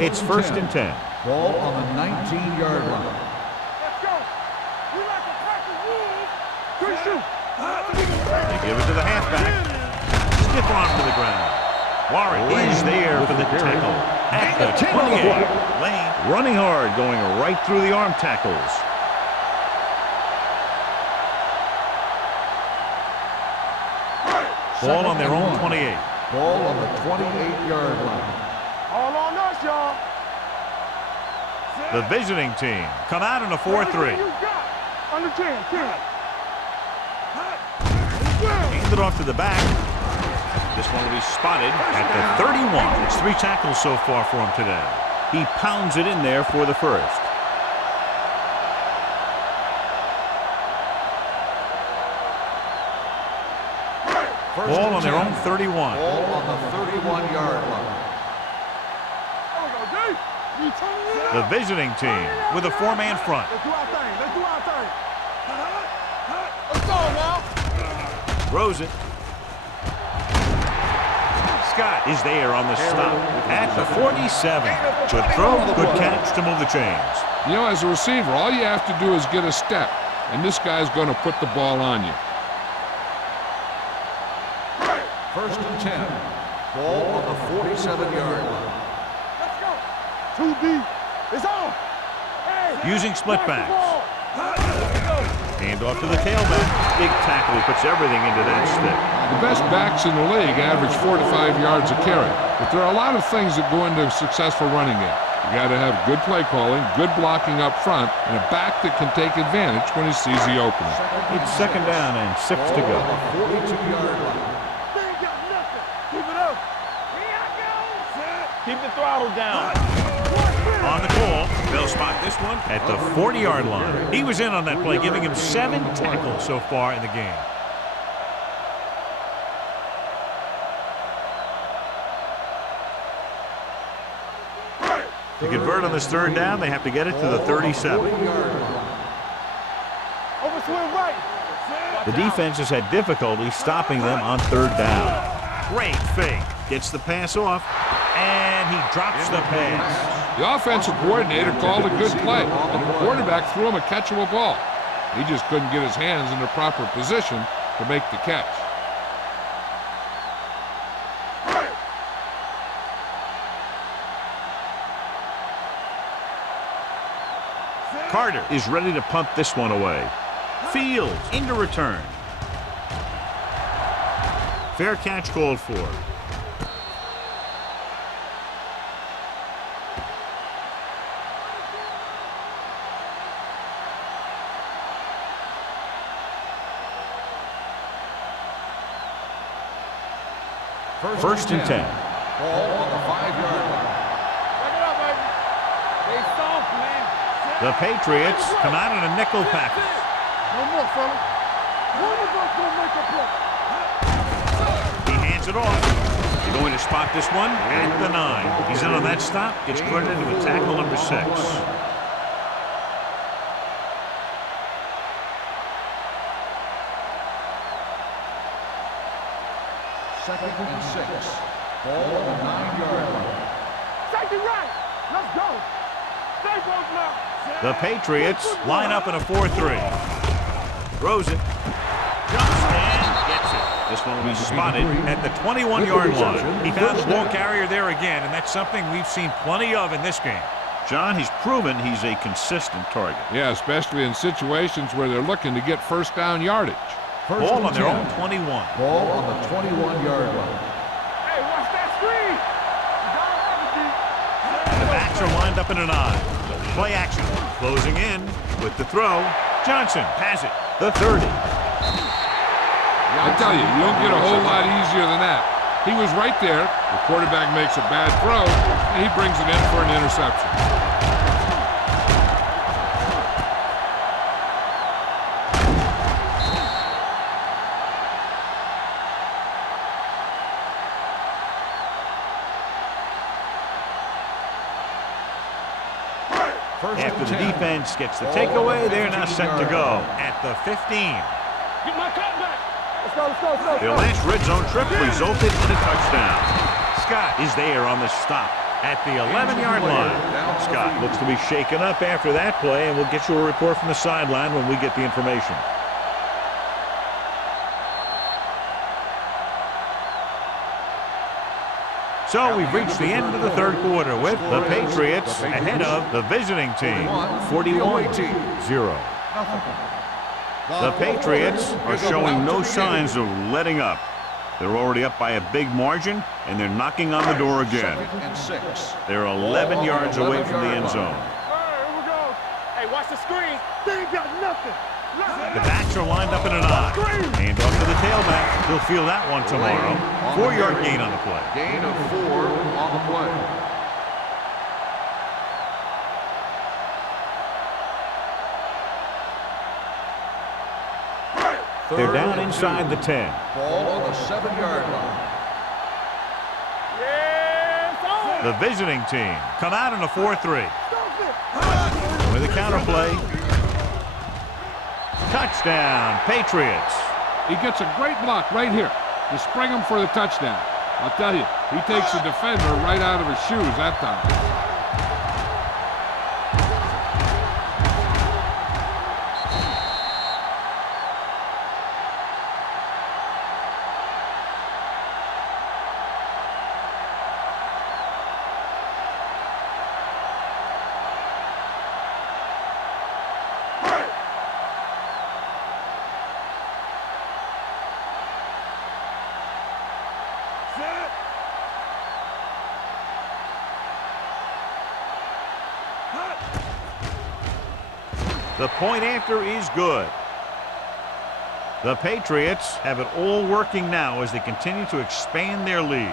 It's first and 10. Ball on the 19-yard line. Let's go. We like to practice rules. Good shoot. They give it to the halfback. Stiff arm to the ground. Warren is there for the tackle at the 28. Lane running hard, going right through the arm tackles. Ball on their own 28. Ball on the 28-yard line. All on us, y'all. The visiting team come out in a 4-3. You got under 10. Hand it off to the back. This one will be spotted at the 31. It's 3 tackles so far for him today. He pounds it in there for the first. Ball on their own 31. Ball on the 31-yard line. The visiting team with a 4-man front. Let's do our thing. Let's go now. Throws it. Scott is there on the stop at the 47. Good throw, good catch to move the chains. You know, as a receiver, all you have to do is get a step, and this guy's going to put the ball on you. First and 10. Ball on the 47-yard line. Let's go. 2B. It's on. Hey, Using split backs. Hand off to the tailback. Big tackle. He puts everything into that stick. The best backs in the league average 4 to 5 yards a carry, but there are a lot of things that go into a successful running game. You got to have good play calling, good blocking up front, and a back that can take advantage when he sees the opening. It's second down and 6 to go. 42-yard line. they ain't got nothing. Keep it up. Here I go. Keep the throttle down. On the call, they'll spot this one at the 40-yard line. He was in on that play, giving him 7 tackles so far in the game. To convert on this third down, they have to get it to the 37. Overswing right. The defense has had difficulty stopping them on third down. Great fake. Gets the pass off, and he drops the pass. The offensive coordinator called a good play, and the quarterback threw him a catchable ball. He just couldn't get his hands in the proper position to make the catch. Carter is ready to punt this one away. Fields into return. Fair catch called for. First and 10. Ball on the 5-yard line. Back it up, baby. Stay soft, man. The Patriots come out in a nickel package. No more, fella. One of us gonna make a play. He hands it off. They're going to spot this one at the 9. He's in on that stop. Gets credited with tackle number 6. Second and 6. Ball on the 9-yard line. Safety right. Let's go. Stay close now. The Patriots line up in a 4-3. Throws it. Jumps and gets it. This one will be spotted at the 21-yard line. He found the ball carrier there again, and that's something we've seen plenty of in this game. John, he's proven he's a consistent target. Yeah, especially in situations where they're looking to get first down yardage. Ball on their own 21. Ball on the 21-yard line. Hey, watch that screen. The backs are lined up in an I. Play action. Closing in with the throw. Johnson has it. The 30. I tell you, you don't get a whole lot easier than that. He was right there. The quarterback makes a bad throw, and he brings it in for an interception. After the defense gets the takeaway, they're now set to go at the 15. Get my cutback. Let's go, let's go, let's go. Their last red zone trip resulted in a touchdown. Scott is there on the stop at the 11-yard line. Scott looks to be shaken up after that play, and we'll get you a report from the sideline when we get the information. So we've reached the end of the third quarter with the Patriots ahead of the visiting team, 41-0. The Patriots are showing no signs of letting up. They're already up by a big margin, and they're knocking on the door again. They're 11 yards away from the end zone. Here we go. Hey, watch the screen. They ain't got nothing. The backs are lined up in a nine. Hand off to the tailback. He'll feel that one tomorrow. 4-yard gain on the play. Gain of 4 on the play. They're down inside the 10. Ball on the 7-yard line. Yes, on. The visiting team come out in a 4-3. With a counter play. Touchdown, Patriots. He gets a great block right here to spring him for the touchdown. I'll tell you, he takes the defender right out of his shoes that time. The point after is good. The Patriots have it all working now as they continue to expand their lead.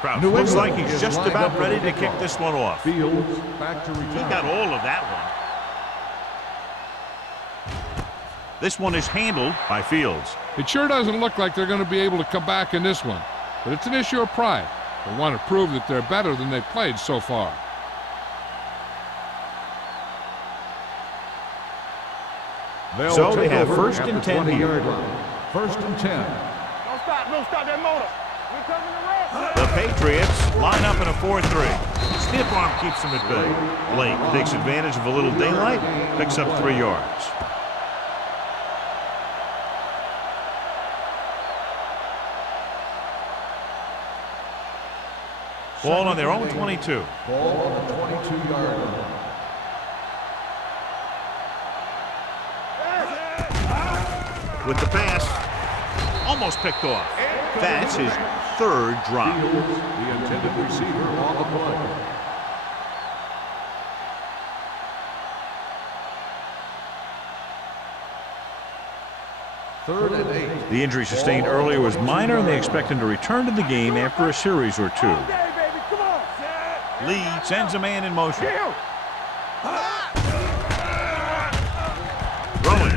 Crouch looks like he's just about ready to kick this one off. Fields back to He return. got all of that one. This one is handled by Fields. It sure doesn't look like they're going to be able to come back in this one, but it's an issue of pride. They want to prove that they're better than they've played so far. So they have first and 10 here. First and 10. Don't stop that motor. We're coming to rest. The Patriots line up in a 4-3. Stiff arm keeps them at bay. Blake takes advantage of a little daylight, picks up 3 yards. Ball on their own 22. Ball on the 22-yard line. With the pass, almost picked off. That's his 3rd drop. Fields, the intended receiver on the play. Third and 8. The injury sustained earlier was minor, and they expect him to return to the game after a series or 2. Okay, baby, come on. Lee sends a man in motion. Throwing.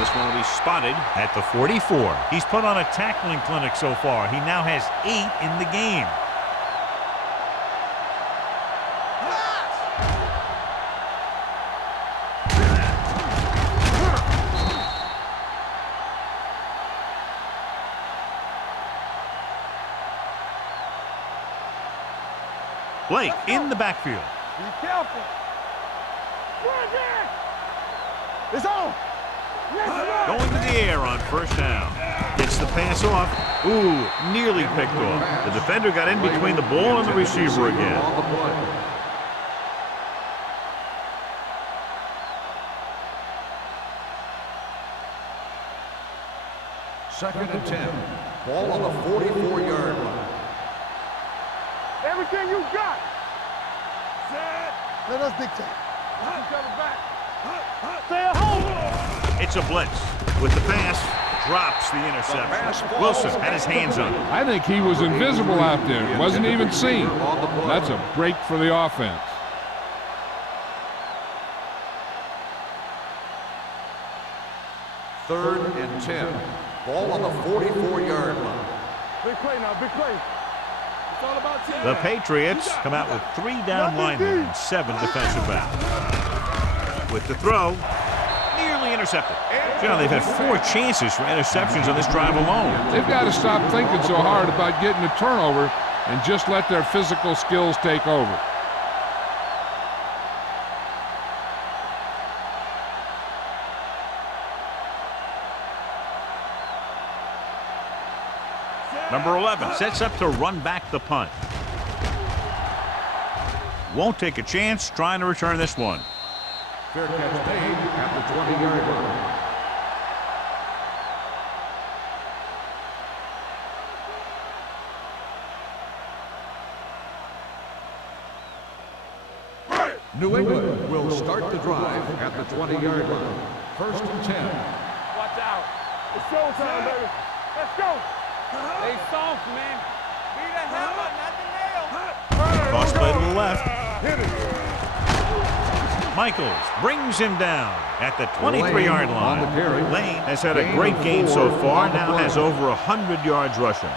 This one will be spotted at the 44. He's put on a tackling clinic so far. He now has 8 in the game. Blake in the backfield. Be careful. Right there. It's on. Going to the air on first down. Gets the pass off. Ooh, nearly picked off. The defender got in between the ball and the receiver again. On the play. Second and 10. Ball on the 44-yard line. Everything you got. Let us dictate. Coming back. Stay at home. It's a blitz. With the pass, drops the interception. Wilson had his hands on it. I think he was invisible out there. Wasn't even seen. That's a break for the offense. Third and 10. Ball on the 44-yard line. Big play now, big play. It's all about team. The Patriots come out with 3 down linemen and 7 defensive backs. With the throw, nearly intercepted. You know, they've had 4 chances for interceptions on this drive alone. They've got to stop thinking so hard about getting a turnover and just let their physical skills take over. Number 11 sets up to run back the punt. Won't take a chance trying to return this one. Fair catch made at the 20-yard line. New England will start the drive at the 20-yard line. First and 10. Watch out. It's showtime, baby. Let's go. They soft, man. Be the hammer, not the nail. Cross play to the left. Hit it. Michaels brings him down at the 23-yard Lane on the carry. line. Lane has had a Gain great of game 4 so far, on the now play. has over 100 yards rushing.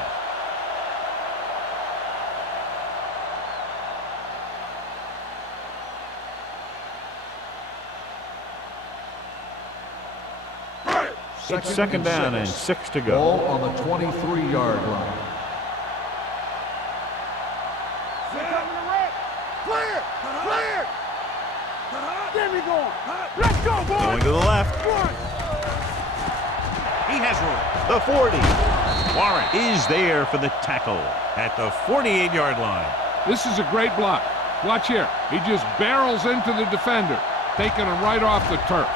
It's second down and 6 to go. Ball on the 23-yard line. They're coming to red. Clear. Clear. Get me going. Let's go, boys. Going to the left. He has room. The 40. Warren is there for the tackle at the 48-yard line. This is a great block. Watch here. He just barrels into the defender, taking him right off the turf.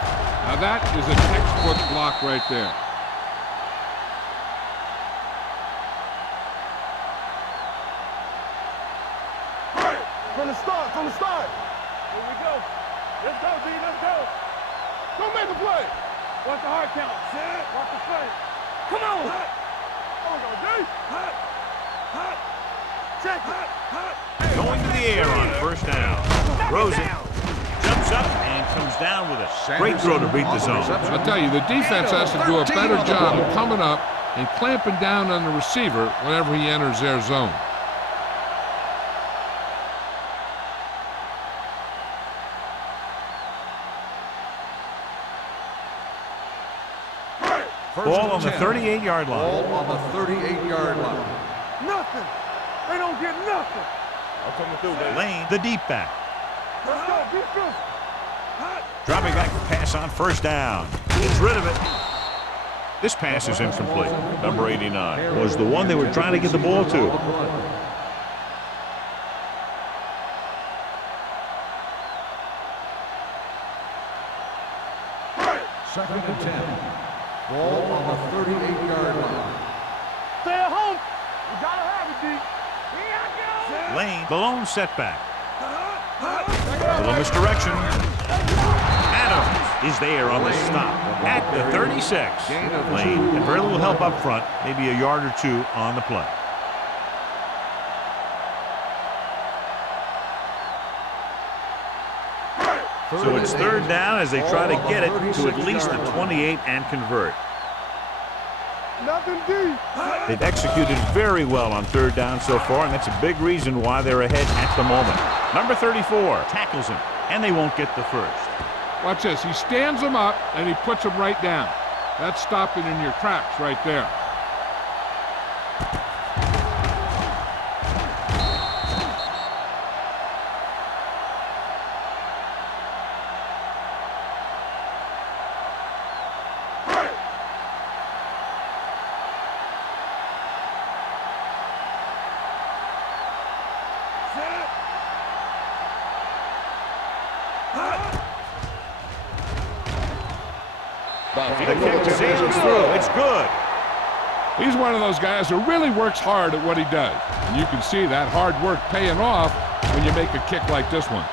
Now that is a textbook block right there. From the start, from the start. Here we go. Let's go, D, let's go. Don't make a play. Watch the hard count. Watch the play. Come on. Come on, D. Check it. Going to the air on first down. Throws it. Jumps up and comes down with it. Great throw to beat the zone. I'll tell you, the defense has to do a better job of coming up and clamping down on the receiver whenever he enters their zone. Ball on the 38-yard line. Ball on the 38-yard line. Nothing. They don't get nothing. I'm coming through, baby. Lane, the deep back. Let's go, defense. Dropping back to pass on first down. Gets rid of it. This pass is incomplete. Number 89 was the one they were trying to get the ball to. Second and 10. Ball on the 38-yard line. Stay at home. You gotta have it, D. Here I go. Lane, the lone setback. A little misdirection. Adams is there on the stop at the 36. Lane had very little help up front, maybe a yard or two on the play. So it's third down as they try to get it to at least the 28 and convert. Nothing, D. They've executed very well on third down so far, and that's a big reason why they're ahead at the moment. Number 34 tackles him, and they won't get the first. Watch this. He stands him up, and he puts him right down. That's stopping in your tracks right there. The kick sails through. It's good. He's one of those guys who really works hard at what he does. And you can see that hard work paying off when you make a kick like this one.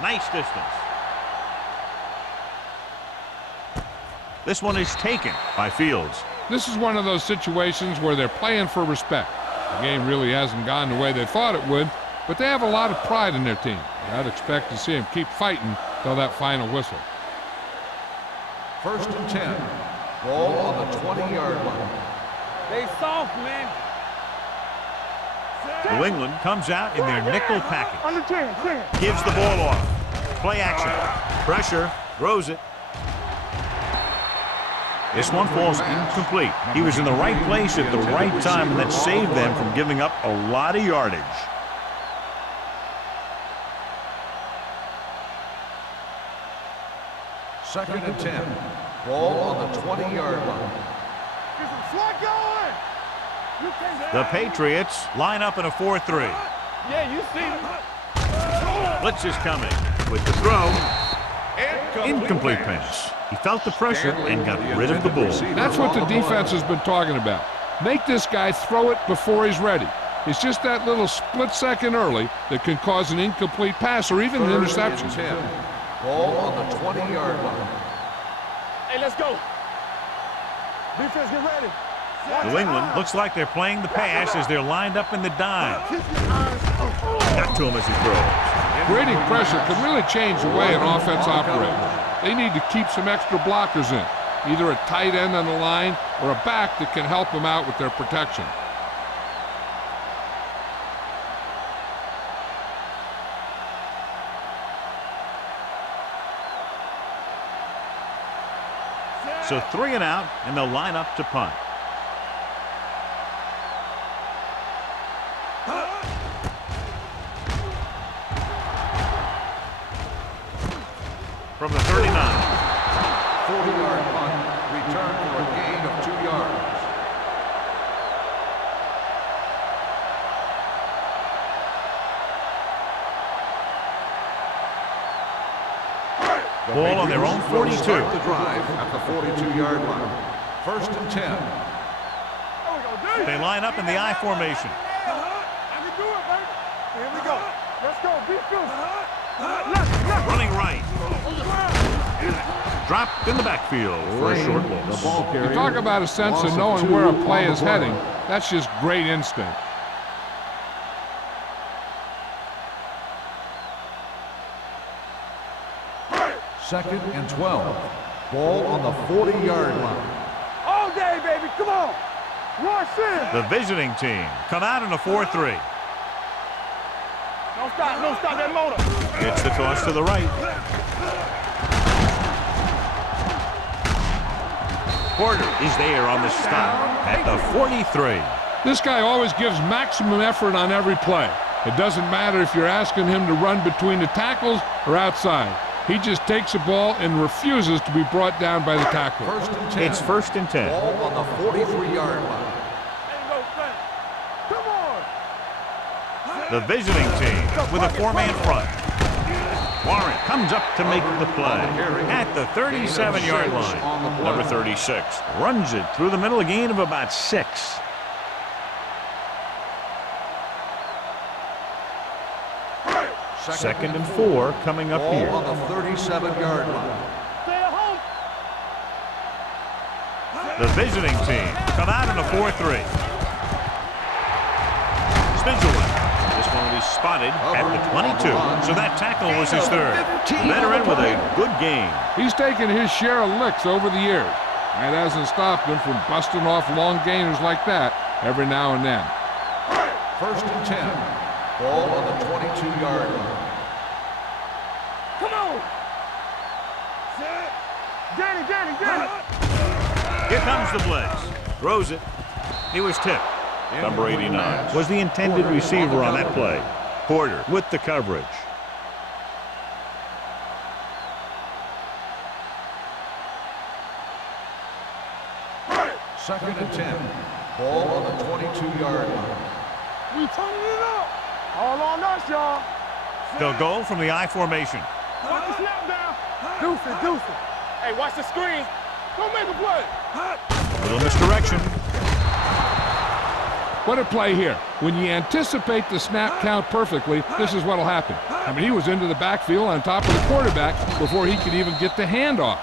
Nice distance. This one is taken by Fields. This is one of those situations where they're playing for respect. The game really hasn't gone the way they thought it would, but they have a lot of pride in their team. I'd expect to see them keep fighting till that final whistle. 1st and 10. Ball on the 20-yard line. They soft, man. New England comes out in their nickel package. Under 10, 10. Gives the ball off. Play action. Pressure. Throws it. This one falls incomplete. He was in the right place at the right time, and that saved them from giving up a lot of yardage. Second and 10. Ball on the 20-yard line. Get some slot going. You can't. The Patriots line up in a 4-3. Yeah, you see them. Blitz is coming with the throw. Incomplete pass. He felt the pressure and got rid of the ball. That's what the defense has been talking about. Make this guy throw it before he's ready. It's just that little split second early that can cause an incomplete pass or even an interception. 10. Ball on the 20-yard line. Hey, let's go. Defense, get ready. New England looks like they're playing the pass as they're lined up in the dime. Got to him as he throws. Creating pressure can really change the way an offense operates. They need to keep some extra blockers in, either a tight end on the line or a back that can help them out with their protection. So 3 and out, and they'll line up to punt. From the 39. 40-yard punt. Return for a gain of 2 yards. Ball on their own 42. Start the drive at the 42-yard line. 1st and 10. They line up in the I formation. I can do it, baby. Here we go. Let's go. Defense. Running right. Dropped in the backfield for a short loss. You talk about a sense of knowing where a play is heading. That's just great instinct. Second and 12. Ball on the 40-yard line. All day, baby. Come on. Rush in. The visiting team come out in a 4-3. Don't stop that motor. It's the toss to the right. Porter is there on the stop at the 43. This guy always gives maximum effort on every play. It doesn't matter if you're asking him to run between the tackles or outside. He just takes the ball and refuses to be brought down by the tackler. 1st and 10. It's 1st and 10. Ball on the 43-yard line. Come on. The visiting team with a 4-man front. Warren comes up to make the play at the 37-yard line. Number 36 runs it through the middle, a gain of about 6. Second and 4 coming up here. Ball on the 37-yard line. Stay at home. The visiting team come out in a 4-3. Spins away. This one will be spotted at the 22. So that tackle was his third. Veteran with a good game. He's taken his share of licks over the years. That hasn't stopped him from busting off long gainers like that every now and then. 1st and 10. Ball on the 22-yard line. Come on. Danny. Here comes the blitz. Throws it. He was tipped. Number 89 was the intended receiver on that play. Porter with the coverage. Second and 10. Ball on the 22-yard line. We turning it up. All on us, y'all. They'll go from the I formation. Watch the snap down. Deuce it. Hey, watch the screen. Don't make a play. A little misdirection. What a play here. When you anticipate the snap count perfectly, this is what will happen. I mean, he was into the backfield on top of the quarterback before he could even get the handoff.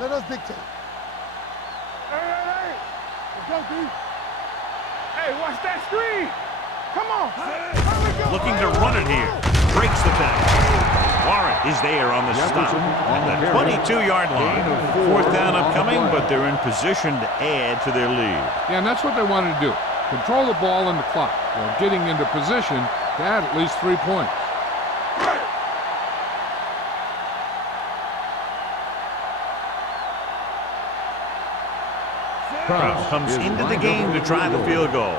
Let us dictate. Hey. Let's go, D. Hey, watch that screen. Come on. Here we go. Looking to run it here. Breaks the tackle. Warren is there on the stop at the 22-yard line. Fourth down upcoming, but they're in position to add to their lead. Yeah, and that's what they wanted to do. Control the ball and the clock while getting into position to add at least 3 points. Krause comes into the game to try the field goal.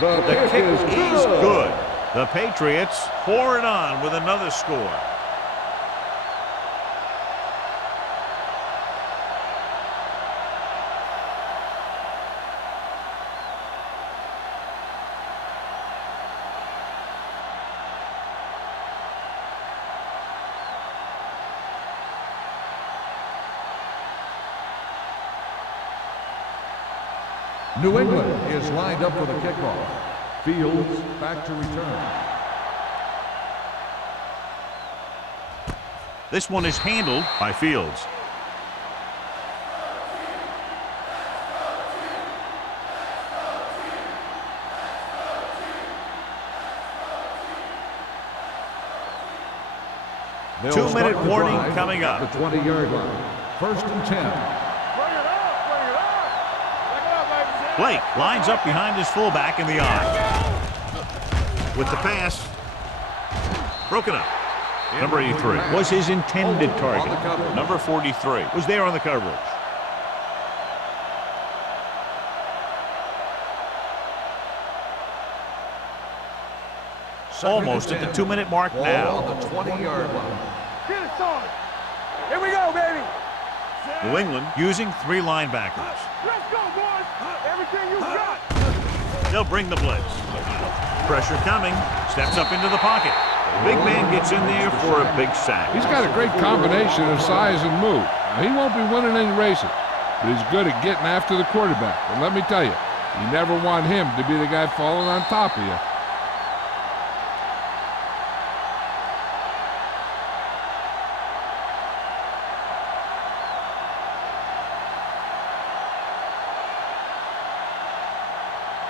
The kick is good. The Patriots pour it on with another score. New England is lined up for the kickoff. Fields back to return. This one is handled by Fields. They'll 2-minute start the warning drive coming up. at the 20-yard line. 1st and 10. Bring it up, bring it up. Back it up, baby. Blake lines up behind his fullback in the I. With the pass. Broken up. Number 83 was his intended target. Number 43 was there on the coverage. Almost at the 2-minute mark now. On the 20-yard line. Get it started. Here we go, baby. New England using 3 linebackers. Let's go, boys. Everything you got. They'll bring the blitz. Pressure coming. Steps up into the pocket. The big man gets in there for a big sack. He's got a great combination of size and move. Now, he won't be winning any races, but he's good at getting after the quarterback. And let me tell you, you never want him to be the guy falling on top of you.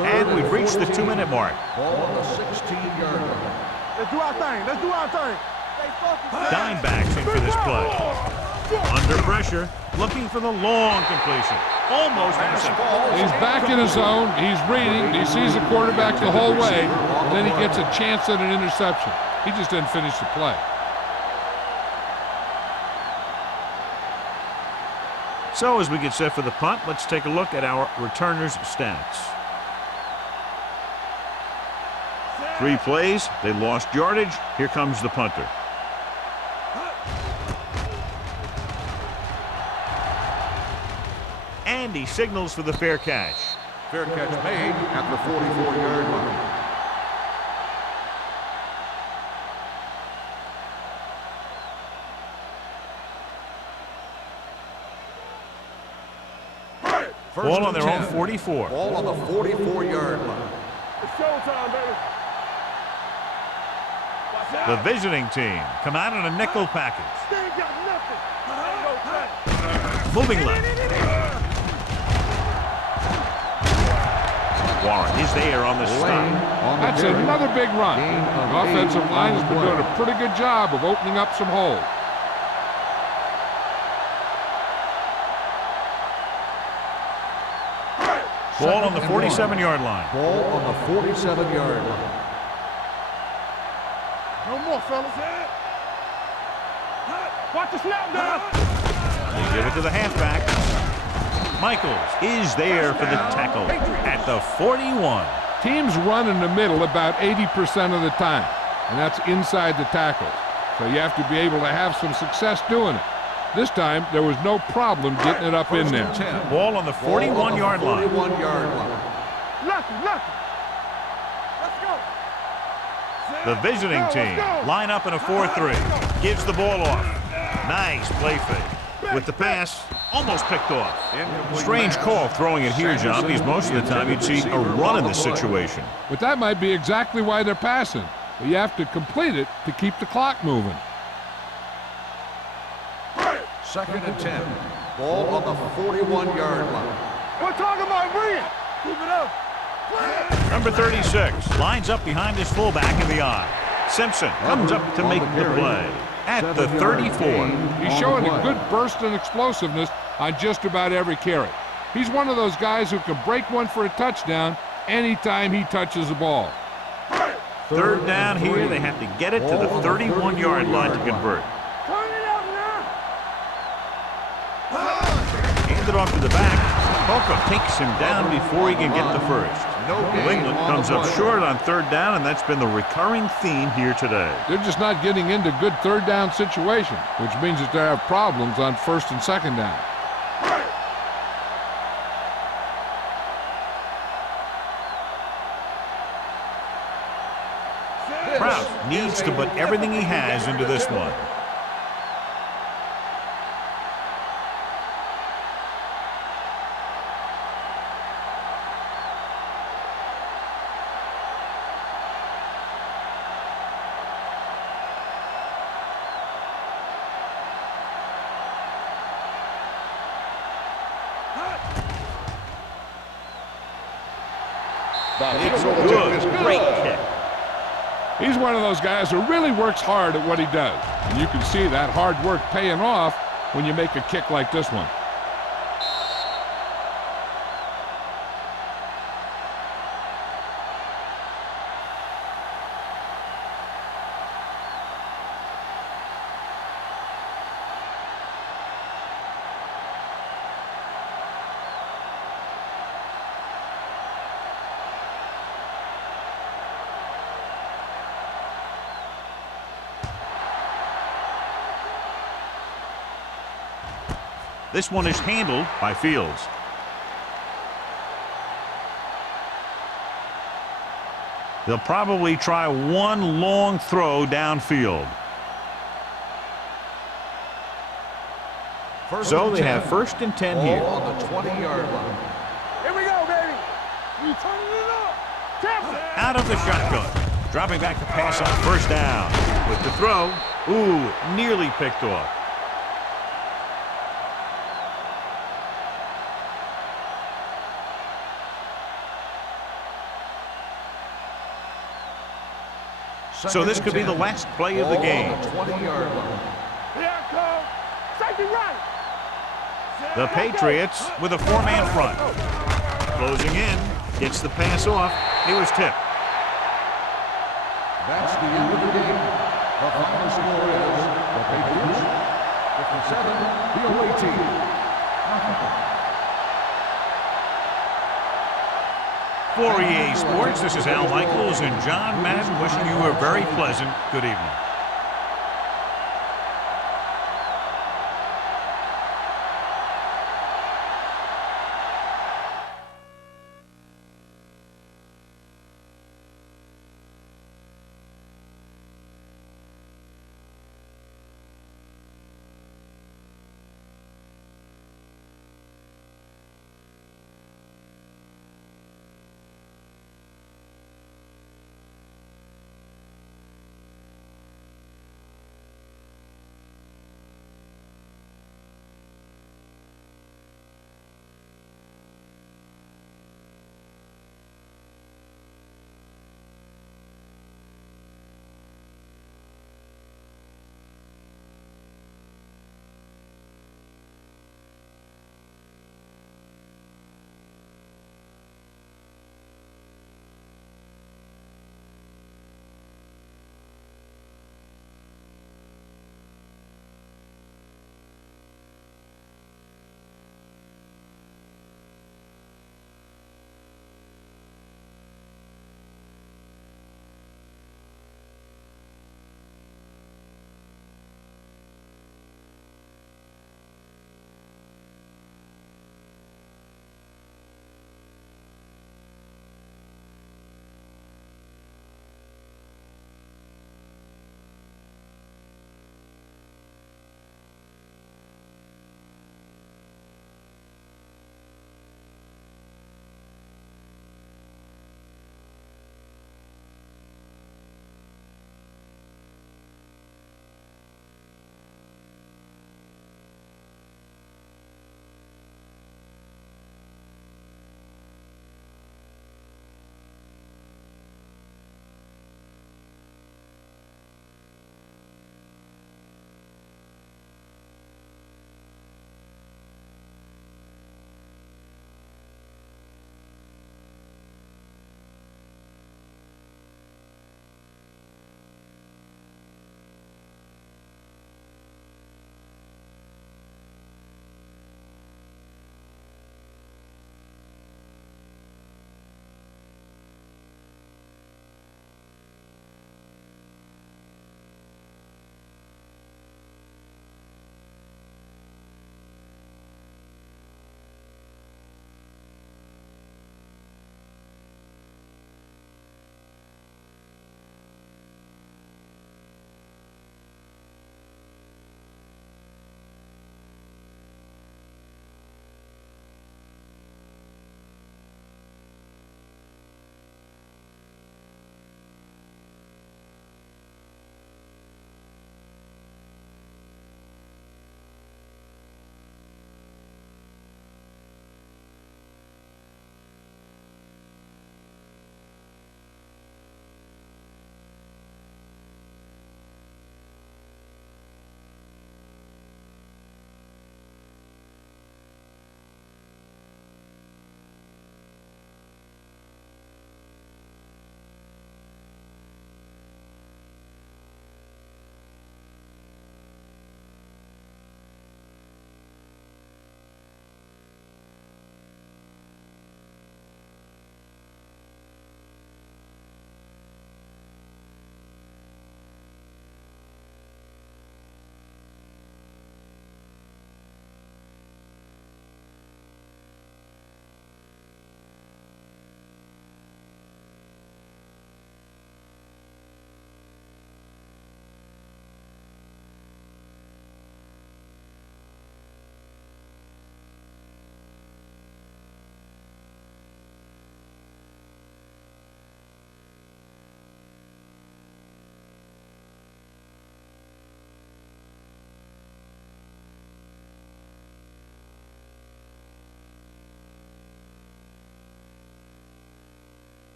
And we've reached the 2-minute mark. Ball on the 16-yard line. Let's do our thing. Let's do our thing. Dimebacks in for this play. Under pressure, looking for the long completion. Almost intercepted. He's back in his zone. He's reading. He sees the quarterback the whole way, and then he gets a chance at an interception. He just didn't finish the play. So as we get set for the punt, let's take a look at our returners' stats. 3 plays, they lost yardage. Here comes the punter. And he signals for the fair catch. Fair catch made at the 44-yard line. Ball on their own 44. Ball on the 44-yard line. It's showtime, baby. The visiting team come out in a nickel package. They ain't got nothing. Moving left. Warren is there on the stop. That's another big run. The offensive line has been doing a pretty good job of opening up some holes. Ball on the 47-yard line. Ball on the 47-yard line. No more, fellas. Watch the snap down. They give it to the halfback. Michaels is there for the tackle at the 41. Teams run in the middle about 80% of the time, and that's inside the tackles. So you have to be able to have some success doing it. This time, there was no problem getting it up in there. Ball on the 41-yard line. 41-yard line. Lucky. Let's go. The visiting team line up in a 4-3. Gives the ball off. Nice play fake. With the pass, almost picked off. Strange call throwing it here, John, because most of the time you'd see a run in this situation. But that might be exactly why they're passing. But you have to complete it to keep the clock moving. 2nd and 10. Ball on the 41-yard line. We're talking about bring. Keep it up. Number 36 lines up behind his fullback in the I. Simpson comes up to make the play at the 34. He's showing a good burst and explosiveness on just about every carry. He's one of those guys who can break one for a touchdown anytime he touches the ball. 3rd down here. They have to get it to the 31-yard line to convert. Turn it up now. Handed off to the back. Holcomb takes him down before he can get the first. New England comes up short on 3rd down, and that's been the recurring theme here today. They're just not getting into good 3rd down situations, which means that they have problems on 1st and 2nd down. Kraus needs to put everything he has into this one. It's good. Great kick. He's one of those guys who really works hard at what he does. And you can see that hard work paying off when you make a kick like this one. This one is handled by Fields. They'll probably try one long throw downfield. So they have 1st and 10 here. Ball on the 20-yard line. Here we go, baby. You turning it up. Tap it. Out of the shotgun. Dropping back to pass on 1st down. With the throw. Ooh, nearly picked off. So this could be the last play of the game. 20-yard line. Here I come. Safety right. The Patriots with a 4-man front. Closing in. Gets the pass off. He was tipped. That's the end of the game. The final score is the Patriots 57, the away team. For EA Sports, this is Al Michaels and John Madden wishing you a very pleasant good evening.